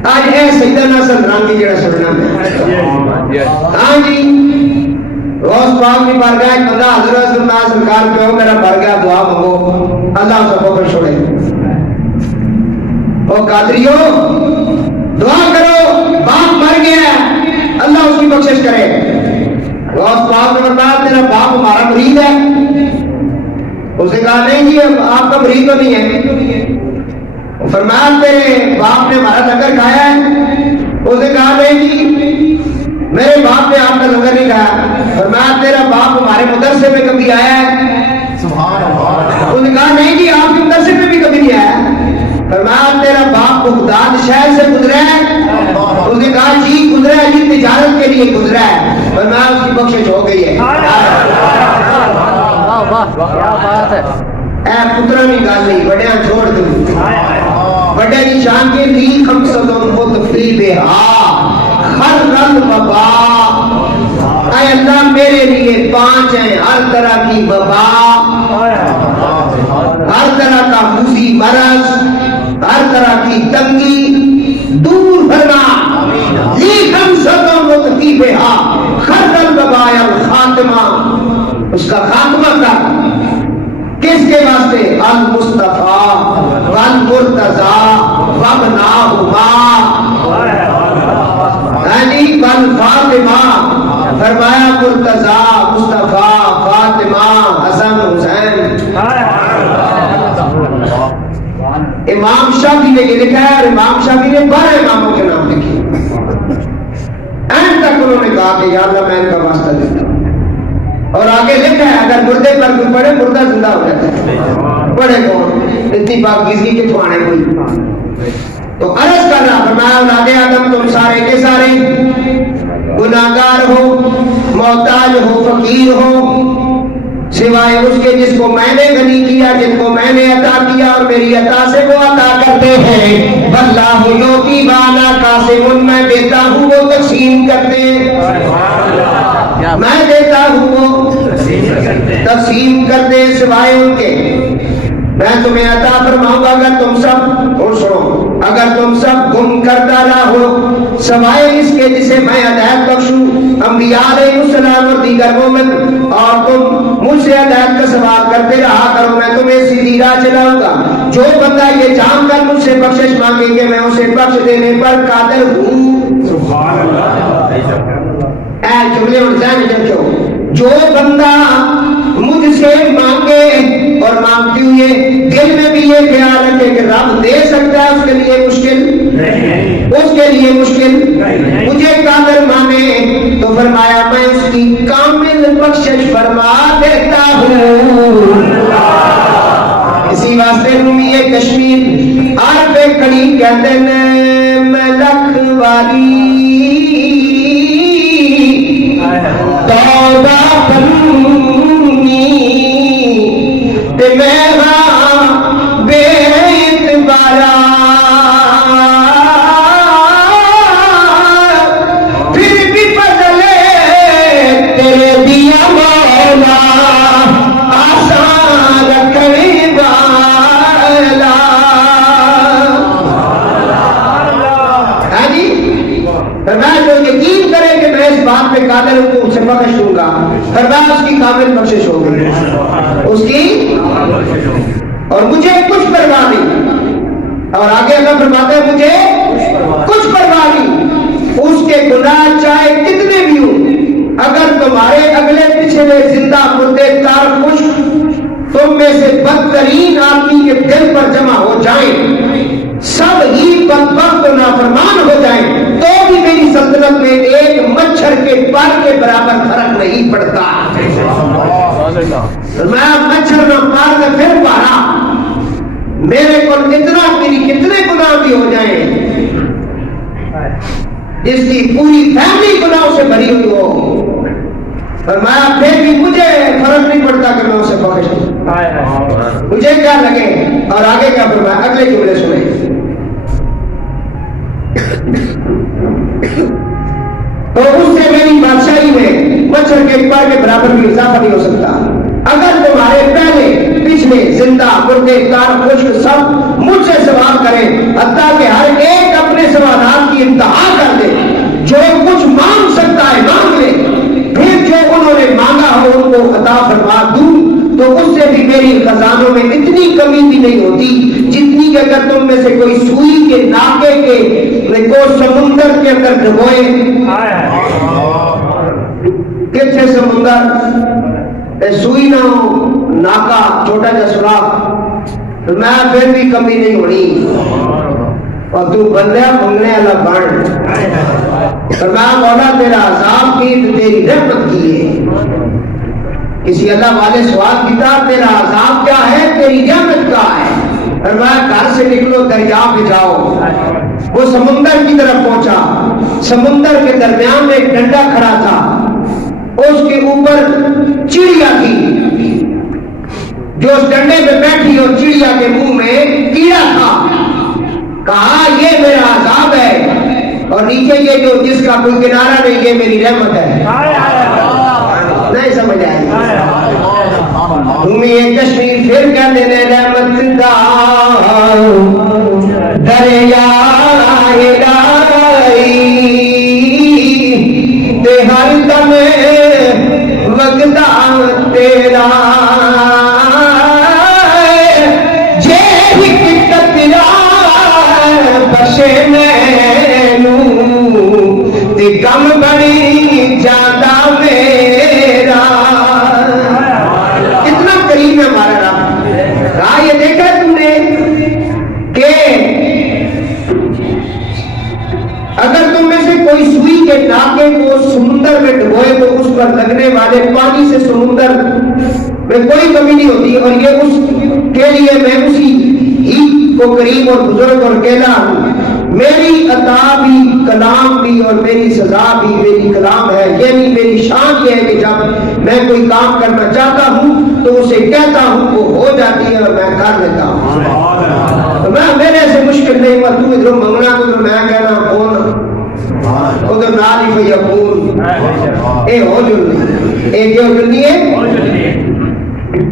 آج اے سیدہ ناصر رنگی جڑا سننا میں ہاں جی روز پاک بھی بار گیا ایک بندہ حضرت صلی اللہ سرکار پہ ہو میرا بار گیا دعا مانگو اللہ سب کو پر چھوڑے او قادریو دعا کرو باپ مر گیا اللہ اس کی بخشش کرے روز پاک نے فرمایا تیرا باپ ہمارا مرید ہے اس نے کہا نہیں جی آپ کا مرید تو نہیں ہے فرمایا تیرے باپ نے ہمارا لنگر کھایا ہے اس نے کہا نہیں جی میرے باپ نے آپ کا لنگر نہیں کھایا فرمایا تیرا باپ ہمارے مدرسے میں کبھی آیا ہے سبحان اللہ اس نے کہا نہیں جی آپ کے مدرسے میں بھی کبھی نہیں آیا فرمایا تیرا باپ بغداد شہر سے گزرا ہے اس نے کہا جی گزرا ہے جی تجارت کے لیے گزرا ہے فرمایا اس کی بخشش ہو گئی ہے کیا بات ہے اے پترا بھی گل نہیں بڑیاں چھوڑ دوں بڑے نشان کے لیے خمسدن متفی بہا ہر رنگ وبا اے اللہ میرے لیے 5 ہیں ہر طرح کی وبا ہر طرح کا موذی مرض ہر طرح کی تنگی دور کرنا لی خمسدن متفی بہا ہر رنگ وبا الخاتمہ اس کا خاتمہ کر کس کے واسطے المصطفیٰ والمرتضیٰ وابناہما یعنی والفاطمہ فرمایا مرتضیٰ مصطفیٰ فاطمہ حسن حسین امام شافعی نے یہ لکھا ہے اور امام شافعی نے 12 اماموں کے نام لکھے اینڈ تک انہوں نے کہا کہ یا اللہ میں ان کا واسطہ دیتا ہوں اور آگے لکھا ہے اگر مردے پر کوئی پڑے مردہ زندہ ہو جاتا ہے پڑے کون اتنی پاکیزگی کے تھوانے کوئی تو عرض کر رہا فرمایا اولاد آدم تم سارے کے سارے گناہگار ہو محتاج ہو فقیر ہو سوائے اس کے جس کو میں نے غنی کیا جن کو میں نے عطا کیا اور میری عطا سے وہ عطا کرتے ہیں واللہ یؤتی وانا قاسم میں دیتا ہوں وہ تقسیم کرتے ہیں میں دیتا ہوں وہ تقسیم کرتے سوائے ان کے میں تمہیں عطا فرماؤں گا اگر تم سب اور سنو اگر تم سب گم کرتا نہ ہو سوائے اس کے جسے میں ہدایت بخشوں انبیاء علیہ السلام اور دیگر مومن اور تم مجھ سے ہدایت کا سوال کرتے رہا کرو میں تمہیں سیدھی راہ چلاؤں گا جو بندہ یہ جان کر مجھ سے بخشش مانگے کہ میں اسے بخش دینے پر قادر ہوں سبحان اللہ اے جملے اور ذہن رکھو جو بندہ مجھ سے مانگے اور مانگتے ہوئے دل میں بھی یہ خیال رکھے کہ رب دے سکتا ہے اس کے لیے مشکل نہیں اس کے لیے مشکل نہیں مجھے قادر مانے تو فرمایا میں اس کی کامل بخشش فرما دیتا ہوں اسی واسطے رومی کشمیر عرب کڑی کہتے ہیں میں لکھ والی توبہ بنی تے میں بے اعتبارا پھر بھی فضل تیرے دیا مولا آسان رکھنے والا. ہاں جی فرمایا جو یقین کرے کہ میں اس بات پہ قادر ہوں تو اسے بخش دوں گا. فرمایا اس کی کامل بخشش ہوگی اس کی اور مجھے کچھ پرواہ نہیں. اور آگے اللہ فرماتا ہے مجھے کچھ پرواہ نہیں اس کے گناہ چاہے کتنے بھی ہوں. اگر تمہارے اگلے پچھلے زندہ مردے تار خشک تم میں سے بدترین آدمی کے دل پر جمع ہو جائیں سب ہی بدبخت و نافرمان ہو جائیں تو بھی میری سلطنت میں ایک مچھر کے پر کے برابر فرق نہیں پڑتا. میں مچھر نہ مار میں پھر پارا میرے کو اتنا میری کتنے گناہ بھی ہو جائیں جس کی پوری فیملی گناہوں سے بھری ہوئی ہو فرمایا پھر بھی مجھے فرق نہیں پڑتا کہ میں اسے بخش دوں. مجھے کیا لگے. اور آگے کیا فرمایا اگلے جملے سنیں. تو اس سے میری بادشاہی میں مچھر کے ایک بار کے برابر بھی اضافہ نہیں ہو سکتا. اگر تمہارے پہلے پچھلے زندہ مردے تار خشک سب مجھ سے سوال کریں حتیٰ کہ ہر ایک اپنے سوالات کی انتہا کر دے جو کچھ مانگ سکتا ہے مانگ لے پھر جو انہوں نے مانگا ہو ان کو عطا فرما دوں تو اس سے بھی میری خزانوں میں اتنی کمی بھی نہیں ہوتی جتنی کہ اگر تم میں سے کوئی سوئی کے ناکے کے کو سمندر کے اندر ڈبوئے. کتنے سمندر سوئی نہ ہو ناکا چھوٹا جا سوراخ میں پھر بھی کمی نہیں ہونی. اور تو بندہ منگنے والا بن فرمایا مولا تیرا عذاب کی تو تیری رحمت کی ہے. کسی اللہ والے سوال کیا تیرا عذاب کیا ہے تیری رحمت کیا ہے. فرمایا گھر سے نکلو دریا پہ جاؤ. وہ سمندر کی طرف پہنچا. سمندر کے درمیان میں ایک ڈنڈا کھڑا تھا اس کے اوپر چڑیا تھی جو اس ڈنڈے پہ بیٹھی اور چڑیا کے منہ میں کیڑا تھا. کہا یہ میرا عذاب ہے اور نیچے یہ جو جس کا کوئی کنارہ نہیں یہ میری رحمت ہے. نہیں سمجھ آئی. تم یہ کشمیر پھر کہہ دینے رحمت دا دریا تے ہر دم وگدا تیرا جے ہک قطرہ بخشے مینوں تے غم بڑی جاتا میرا. کتنا قریب ہے ہمارا رب. کہا یہ دیکھا تم نے کہ اگر تم میں سے کوئی سوئی کے ناکے کو سمندر میں ڈبوئے تو اس پر لگنے والے پانی سے سمندر میں کوئی کمی نہیں ہوتی. اور یہ اس کے لیے میں اسی ہی کو کریم اور بزرگ اور اکیلا ہوں. میری عطا بھی کلام بھی اور میری سزا بھی میری کلام ہے. یعنی میری شان یہ ہے کہ جب میں کوئی کام کرنا چاہتا ہوں تو اسے کہتا ہوں وہ ہو جاتی ہے اور میں کر لیتا ہوں. میں میرے سے مشکل نہیں ہوا. تم ادھر منگنا تو میں کہنا کون ادھر نال ہی فیکون اے ہو جلنی اے جو جلنی ہے.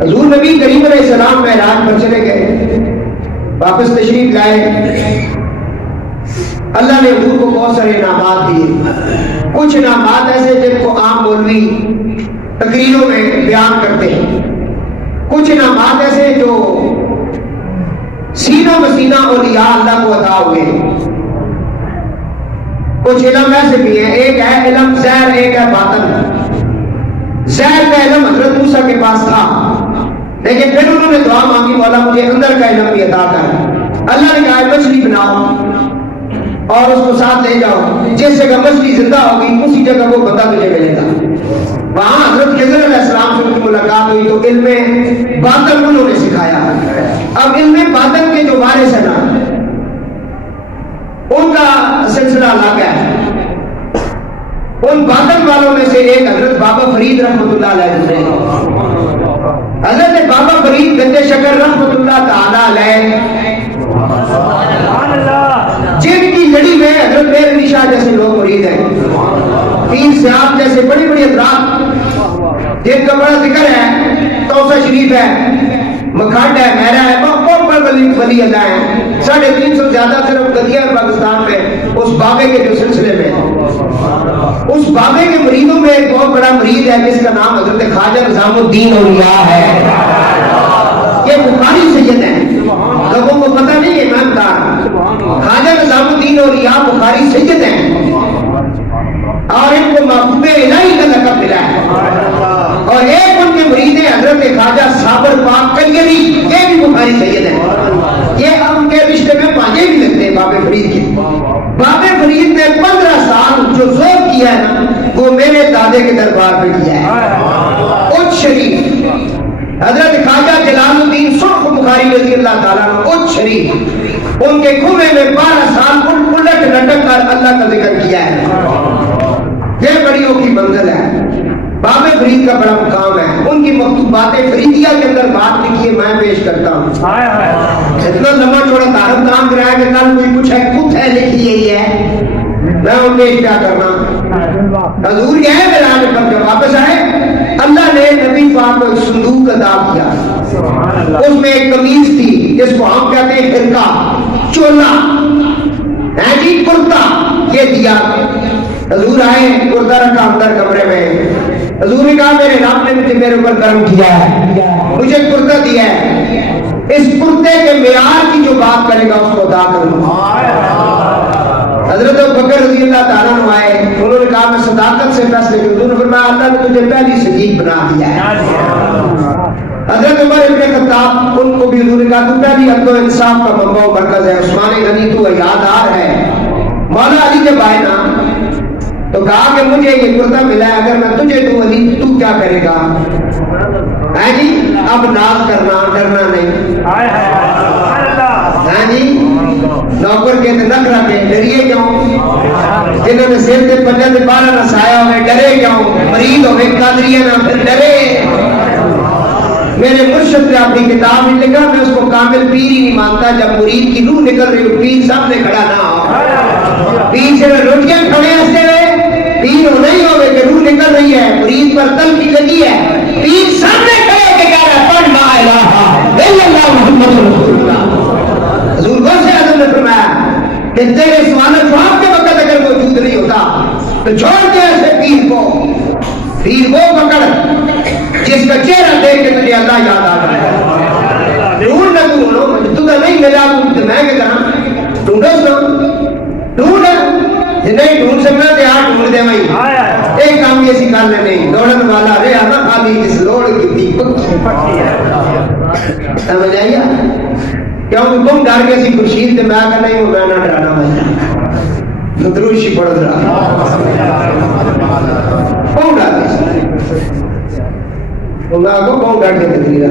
حضور نبی کریم علیہ السلام معراج پر چلے گئے واپس تشریف لائے. اللہ نے حضور کو بہت سارے انعامات دیے. کچھ انعامات ایسے جن کو عام مولوی تقریروں میں بیان کرتے ہیں. کچھ انعامات ایسے جو سینہ بسینہ اولیاء اللہ کو عطا ہوئے. کچھ علم ایسے بھی ہیں. ایک ہے علم زہر ایک ہے باطن. زہر کا علم حضرت موسیٰ کے پاس تھا لیکن پھر انہوں نے دعا مانگی مولا مجھے اندر کا علم بھی عطا کر. اللہ نے کہا مچھلی بناؤ اور اس کو ساتھ لے جاؤ. جس جگہ مچھلی زندہ ہوگی اسی جگہ وہ بندہ تجھے ملے گا. وہاں حضرت خضر علیہ السلام سے ان کی ملاقات ہوئی تو علم باطن انہوں نے سکھایا. اب علم باطن کے جو وارث ہیں نا ان کا سلسلہ الگ ہے. ان باطن والوں میں سے ایک حضرت بابا فرید رحمۃ اللہ علیہ تھے. حضرت بابا فرید گنج شکر رحمۃ اللہ تعالی علیہ جن کی لڑی میں حضرت میر علی شاہ جیسے لوگ مرید ہیں, پیر صاحب جیسے بڑی بڑی حضرات جن کا بڑا ذکر ہے, توسہ شریف ہے, مکھانڈ ہے, میرا ہے, بہت بڑے ولی اللہ ہیں. 350 زیادہ صرف گدیا ہے پاکستان میں. اس بابے کے جو سلسلے میں, اس بابے کے مریدوں میں ایک بہت بڑا مرید ہے جس کا نام حضرت خواجہ نظام الدین اولیاء ہے. یہ بخاری سید ہیں, لوگوں کو پتہ نہیں ہے, میں بتا رہا ہوں. خواجہ نظام الدین اولیاء بخاری سید ہیں اور ان کو محبوب الہی کا لقب ملا ہے. اور ایک ان کے مرید ہیں حضرت خواجہ صابر پاک کنگری, یہ بھی بخاری سید ہیں. یہ ان کے رشتے میں پانچے بھی لگتے ہیں بابے فرید کے. بابے فرید نے 15 سال جو زور کیا ہے نا, وہ میرے دادے کے دربار پہ کیا ہے. اچ شریف حضرت خواجہ جلال الدین سرخ بخاری رضی اللہ تعالیٰ عنہ, اچ شریف, ان کے کنویں میں 12 سال الٹ لٹک کر اللہ کا ذکر کیا ہے. یہ بڑیوں کی منزل ہے. بابے فرید کا بڑا مقام ہے. ان کی مکتوبات فریدیہ کے اندر بات لکھی ہے, میں پیش کرتا ہوں. اتنا لمبا چوڑا تعارف کام کرایا کہ کل کوئی پوچھے خود ہے لکھی یہی ہے, میں ان پیش کیا کرنا. حضور یہ ہے میرے پر جب واپس آئے, اللہ نے نبی پاک کو ایک صندوق عطا کیا. اس میں ایک قمیص تھی جس کو ہم کہتے ہیں فرقہ, چولا ہے جی, کرتا, یہ دیا. حضور آئے, کرتا رکھا اندر کمرے میں. حضور نے کہا میرے رب نے مجھے میرے اوپر کرم کیا ہے, مجھے کرتا دیا ہے, اس کرتے کے معیار کی جو بات کرے گا اس کو ادا کروں. حضرت بکر رضی اللہ تعالیٰ عنہ آئے, انہوں نے کہا میں صداقت سے فیصلے کروں. حضور نے فرمایا اللہ نے تجھے پہلی صدیق بنا دیا ہے. حضرت عمر ابن خطاب, ان کو بھی حضور نے کہا تو پہلی عدل و انصاف کا منبع و مرکز ہے. عثمان غنی تو یادگار ہے. مولا علی جب آئے نا تو کہا کہ مجھے یہ کرتا ملا ہے, اگر میں تجھے دوں علی تو کیا کرے گا؟ ہے جی, اب ناز کرنا, ڈرنا نہیں. ہے جی, نوکر کے نک رکھے, ڈریے کیوں؟ جنہوں نے سر کے پنجے سے بالا نہ سایا ہوئے ڈرے کیوں؟ مرید ہوئے قادریہ نہ پھر ڈرے. میرے مرشد نے اپنی کتاب میں لکھا, میں اس کو کامل پیر ہی نہیں مانتا جب مرید کی روح نکل رہی ہو, پیر سامنے کھڑا نہ ہو. پیر سے روٹیاں کھڑے ہنستے ہوئے, پیر ہو نہیں ہوئے کہ روح نکل رہی ہے, مرید پر تل کی لگی ہے, پیر سامنے کھڑے کے کہہ رہا ہے پڑھ لا الہ الا اللہ محمد رسول اللہ. حضور غوث اعظم نے فرمایا کہ تیرے سوال جواب کے وقت اگر موجود نہیں ہوتا تو چھوڑ دے ایسے پیر کو. پیر وہ پکڑ جس کا چہرہ دیکھ کے تجھے اللہ یاد آ جائے. ڈھونڈ نہ ڈھونڈو, تجھے نہیں ملا تو میں کیا کروں؟ ڈھونڈو ڈھونڈ, نہیں ڈھونڈ سکنا تو یار ڈھونڈ دے بھائی. ایک کام یہ کر لے, نہیں دوڑن والا رہا نہ خالی جس لوڑ کی تھی پکی. سمجھ آئی؟ کیوں تم ڈر کے سی خورشید سے میں کہا نہیں ہوں, میں نہ ڈرانا بھائی دروشی پڑھ رہا کون ڈر کے میں آپ کو کون ڈر کے تقریر.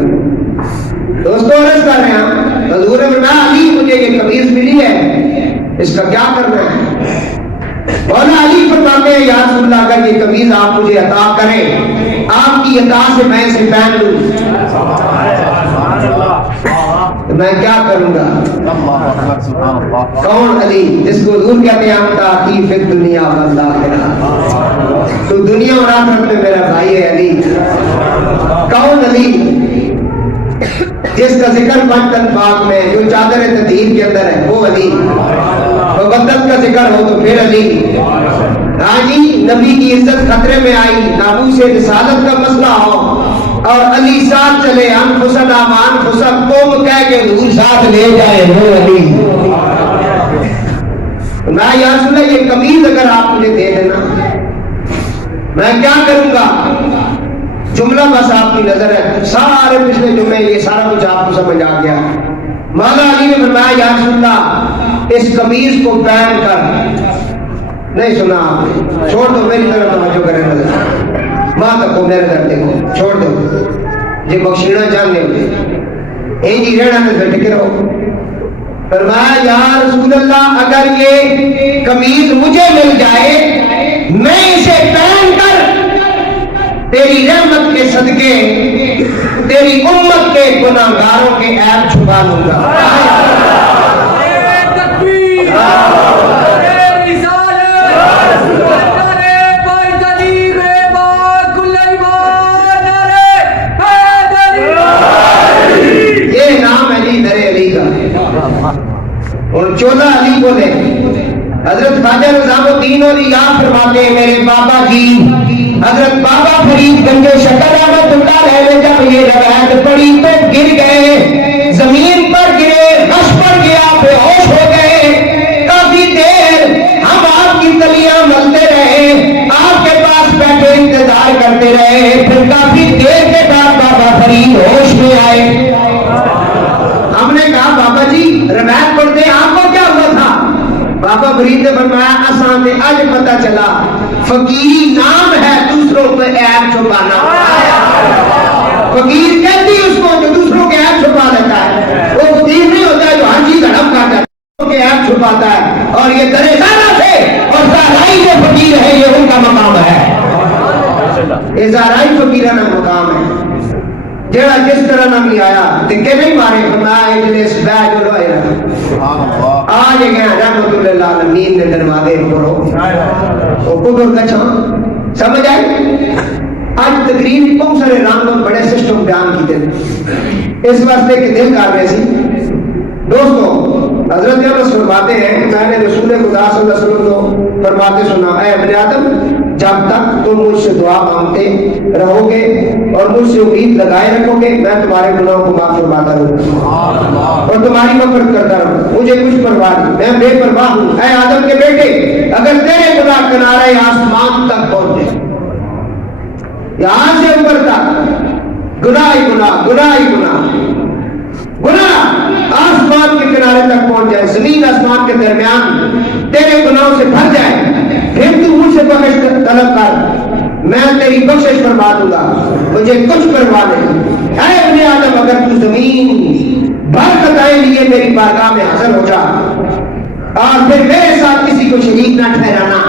دوستوں عرض کر رہے ہیں, حضور نے فرمایا علی مجھے یہ قمیض ملی ہے, اس کا کیا کرنا ہے؟ مولا علی فرماتے ہیں یا رسول اللہ اگر یہ قمیض آپ مجھے عطا کریں, آپ کی عطا سے میں اسے پہن لوں تو میں کیا کروں گا؟ کون علی جس کو حضور کہتے ہیں انت اخی فی الدنیا والآخرہ, تو دنیا اور آخرت میں میرا بھائی ہے علی. کون علی جس کا ذکر پنجتن پاک میں جو چادر تطہیر کے اندر ہے وہ علی. مبدت کا ذکر ہو تو پھر علی. ہاں جی, نبی کی عزت خطرے میں آئی, ناموس رسالت کا مسئلہ ہو اور علی ساتھ چلے, انفسنا انفسا قوم کہہ کے حضور ساتھ لے جائے وہ علی. میں یا رسول اللہ یہ قمیض اگر آپ مجھے دے دینا میں کیا کروں گا؟ جملہ بس آپ کی نظر ہے, سارے پچھلے جملے یہ سارا کچھ آپ کو سمجھ آ گیا. مولا علی نے فرمایا یا رسول اللہ اس قمیض کو پہن کر, نہیں سنا آپ نے, چھوڑ دو میری طرف توجہ کرے نظر, ماں تک میرے در دیکھو, چھوڑ دو جی بخشینا جاننے ہوتے اے جی رہنا میں بیٹھ کے رہو. فرمایا یا رسول اللہ اگر یہ قمیض مجھے مل جائے میں اسے پہن کر تیری رحمت کے صدقے تیری امت کے گناہگاروں کے عیب چھپا لوں گا. یہ نام علی در علی کا. اور 14 علی بولے. حضرت خواجہ نظام الدین اولیاء فرماتے ہیں میرے بابا جی حضرت بابا فرید گنج شکر احمد اللہ علیہ نے جب یہ روایت پڑھی تو گر گئے, زمین پر گرے, غش پڑ گیا, بے ہوش ہو گئے. کافی دیر ہم آپ کی تلیاں ملتے رہے, آپ کے پاس بیٹھے انتظار کرتے رہے. پھر کافی دیر کے بعد بابا فرید ہوش میں آئے. ہم نے کہا بابا جی روایت پڑھتے ہیں آپ کو کیا ہوا تھا؟ بابا فرید نے فرمایا آسان ہے, آج پتہ چلا فقیری نام ہے دوسروں پہ عیب چھپانا. فقیر کہتی اس کو جو دوسروں کے عیب چھپا لیتا ہے. وہ فقیر نہیں ہوتا ہے جو حاجی کا ڈھم کاٹا ہے, دوسروں کے عیب چھپاتا ہے. اور یہ درے زارہ سے اور زہرائی جو فقیر ہے یہ ان کا مقام ہے. یہ زہرائی فقیرانہ مقام ہے. جڑا جس طرح نہ بھی آیا تکے نہیں مارے فرمایا اجلس بیٹھ جو لوئے آج گیا رحمت اللہ العالمین نے دروازے کھولو او قدر کچھا سمجھ آئے. آج تقریر بہت سارے رنگ اور بڑے سسٹم بیان کیتے اس واسطے کہ دل کر رہے سی. دوستو حضرت انس فرماتے ہیں میں نے رسول خدا صلی اللہ علیہ وسلم کو فرماتے سنا اے ابن آدم جب تک تم مجھ سے دعا مانگتے رہو گے اور مجھ سے امید لگائے رکھو گے میں تمہارے گناہوں کو معاف فرماتا رہوں اور تمہاری مغفرت کرتا رہوں. مجھے کچھ پرواہ نہیں, میں بے پرواہ ہوں. اے آدم کے بیٹے اگر تیرے گناہ کنارے آسمان تک پہنچے, یہاں سے اوپر تک گناہ ہی گناہ گناہ ہی گناہ گناہ آسمان کے کنارے تک پہنچ جائے, زمین آسمان کے درمیان تیرے گناہوں سے بھر جائے, پھر تو مجھ سے بخش طلب کر میں تیری بخشش فرما دوں گا, مجھے کچھ پرواہ نہیں. اے ابن آدم اگر تو زمین بھر قطعے لیے میری بارگاہ میں حاضر ہو جا اور پھر میرے ساتھ کسی کو شریک نہ ٹھہرانا.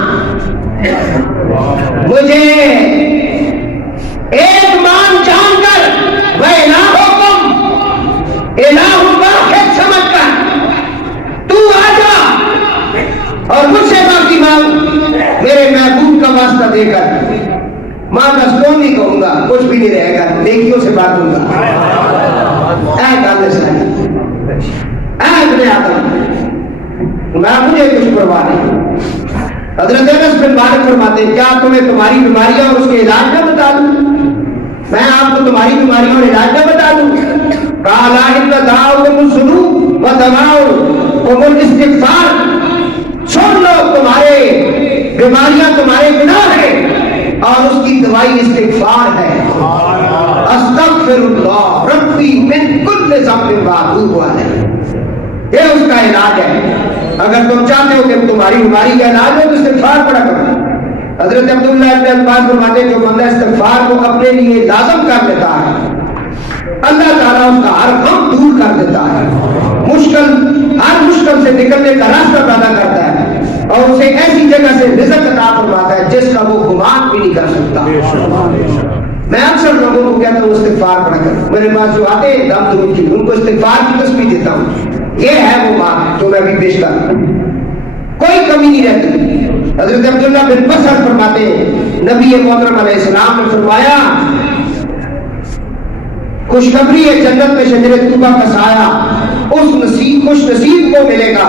مجھے ایک مان جان کر وہ الہکم الہ واحد سمجھ کر تو آ جا اور مجھ سے معافی مانگ میرے محبوب کا واسطہ دے کر. ماں کا سکون نہیں کہوں گا, کچھ بھی نہیں رہے گا, نیکیوں سے باتوں گا. اے گل ساری اے ابن آدم میں مجھے کچھ پرواہ نہیں. حضرت انس بن مالک فرماتے ہیں کیا تمہیں تمہاری بیماریاں اور اس کے علاج نہ بتا دوں؟ میں آپ کو تمہاری بیماریوں اور علاج نہ بتا دوں؟ قال ان دعاؤکم الذنوب و دواؤکم الاستغفار. سن لو تمہارے بیماریاں تمہارے گناہ ہیں اور اس کی دوائی استغفار ہے. استغفر اللہ ربی من کل ذنب واتوب الیہ. یہ اس کا علاج ہے. اگر تم چاہتے ہو کہ تمہاری بیماری کا علاج ہو تو استغفار پڑھا کرو. حضرت عبداللہ ابن عباس فرماتے ہیں جو بندہ استغفار کو اپنے لیے لازم کر لیتا ہے اللہ تعالیٰ اس کا ہر غم دور کر دیتا ہے, ہر مشکل سے نکلنے کا راستہ پیدا کرتا ہے اور اسے ایسی جگہ سے رزق عطا فرماتا ہے جس کا وہ گمان بھی نہیں کر سکتا. میں اکثر لوگوں کو کہتا ہوں استغفار پڑھا کر. میرے پاس جو آتے ہیں دم درود کی ان کو استغفار کی تسبیح دیتا ہوں. یہ ہے وہ بات جو میں بھی پیش کر رہا ہوں, کوئی کمی نہیں رہتی. حضرت عبداللہ بن بصر فرماتے ہیں نبی محترم علیہ السلام نے فرمایا خوشخبری ہے جنت میں شجر طوبہ کا سایہ اس خوش نصیب کو ملے گا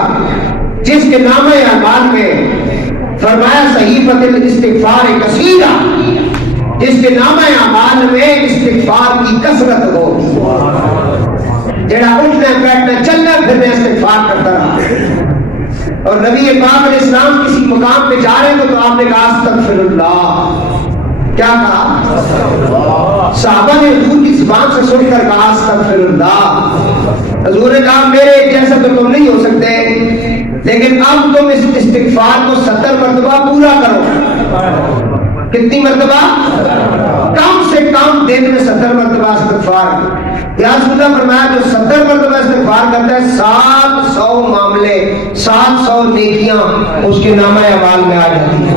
جس کے نامہ اعمال میں فرمایا صحیفۃ الاستغفار کثیرہ, جس کے نامہ اعمال میں استغفار کی کثرت ہو. جڑا اٹھنا بیٹھنا چلنا پھرنا استغفار کرتا رہا. اور نبی پاک علیہ السلام کسی مقام پہ جا رہے ہیں تو آپ نے کہا استغفر اللہ. کیا کہا؟ صحابہ نے حضور کی زبان سے سن کر کہا استغفر اللہ. حضور نے کہا میرے جیسا تو تم نہیں ہو سکتے لیکن اب تم اس استغفار کو 70 مرتبہ پورا کرو. کتنی مرتبہ؟ کم سے کم دن میں 70 مرتبہ استغفار. یا رسول اللہ فرمایا جو 70 مرتبہ استغفار کرتا ہے 700 معاملے 700 نیکیاں اس کے نامہ اعمال میں آ جاتی ہیں.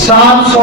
700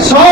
100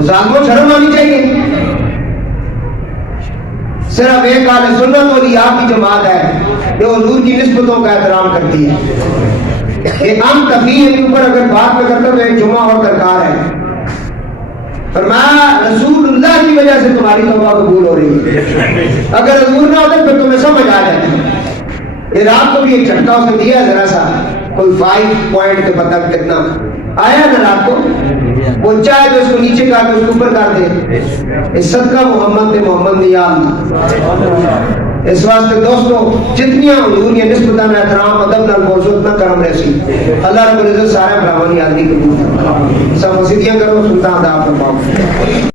ظالموں شرم آنی چاہیے. صرف ایک اہل سنت اولیاء کی جماعت ہے جو حضور کی نسبتوں کا احترام کرتی ہے. کہ ہم تفیع کے اوپر اگر بات میں کرتے ہوئے جمعہ اور درکار ہے. فرمایا رسول اللہ کی وجہ سے تمہاری توبہ قبول ہو رہی ہے. اگر حضور نہ ہوتے پھر تمہیں سمجھ آ جاتی. یہ رات کو بھی ایک جھٹکا اس نے دیا ذرا سا, کوئی 5 پوائنٹ کے پتہ کتنا آیا نا رات کو, وہ چاہے تو اس کو نیچے کر دے, اس کو اوپر کر دے. اس صدقہ محمد نے محمد نے یا اللہ. اس واسطے دوستو جتنیاں حضور کی نسبتاں میں احترام ادب نال موضوع اتنا کرم رسی. اللہ رب العزت سارے براہمن آدمی قبول کرے. سب مسیدیاں کرو, سلطان دا فرماؤ.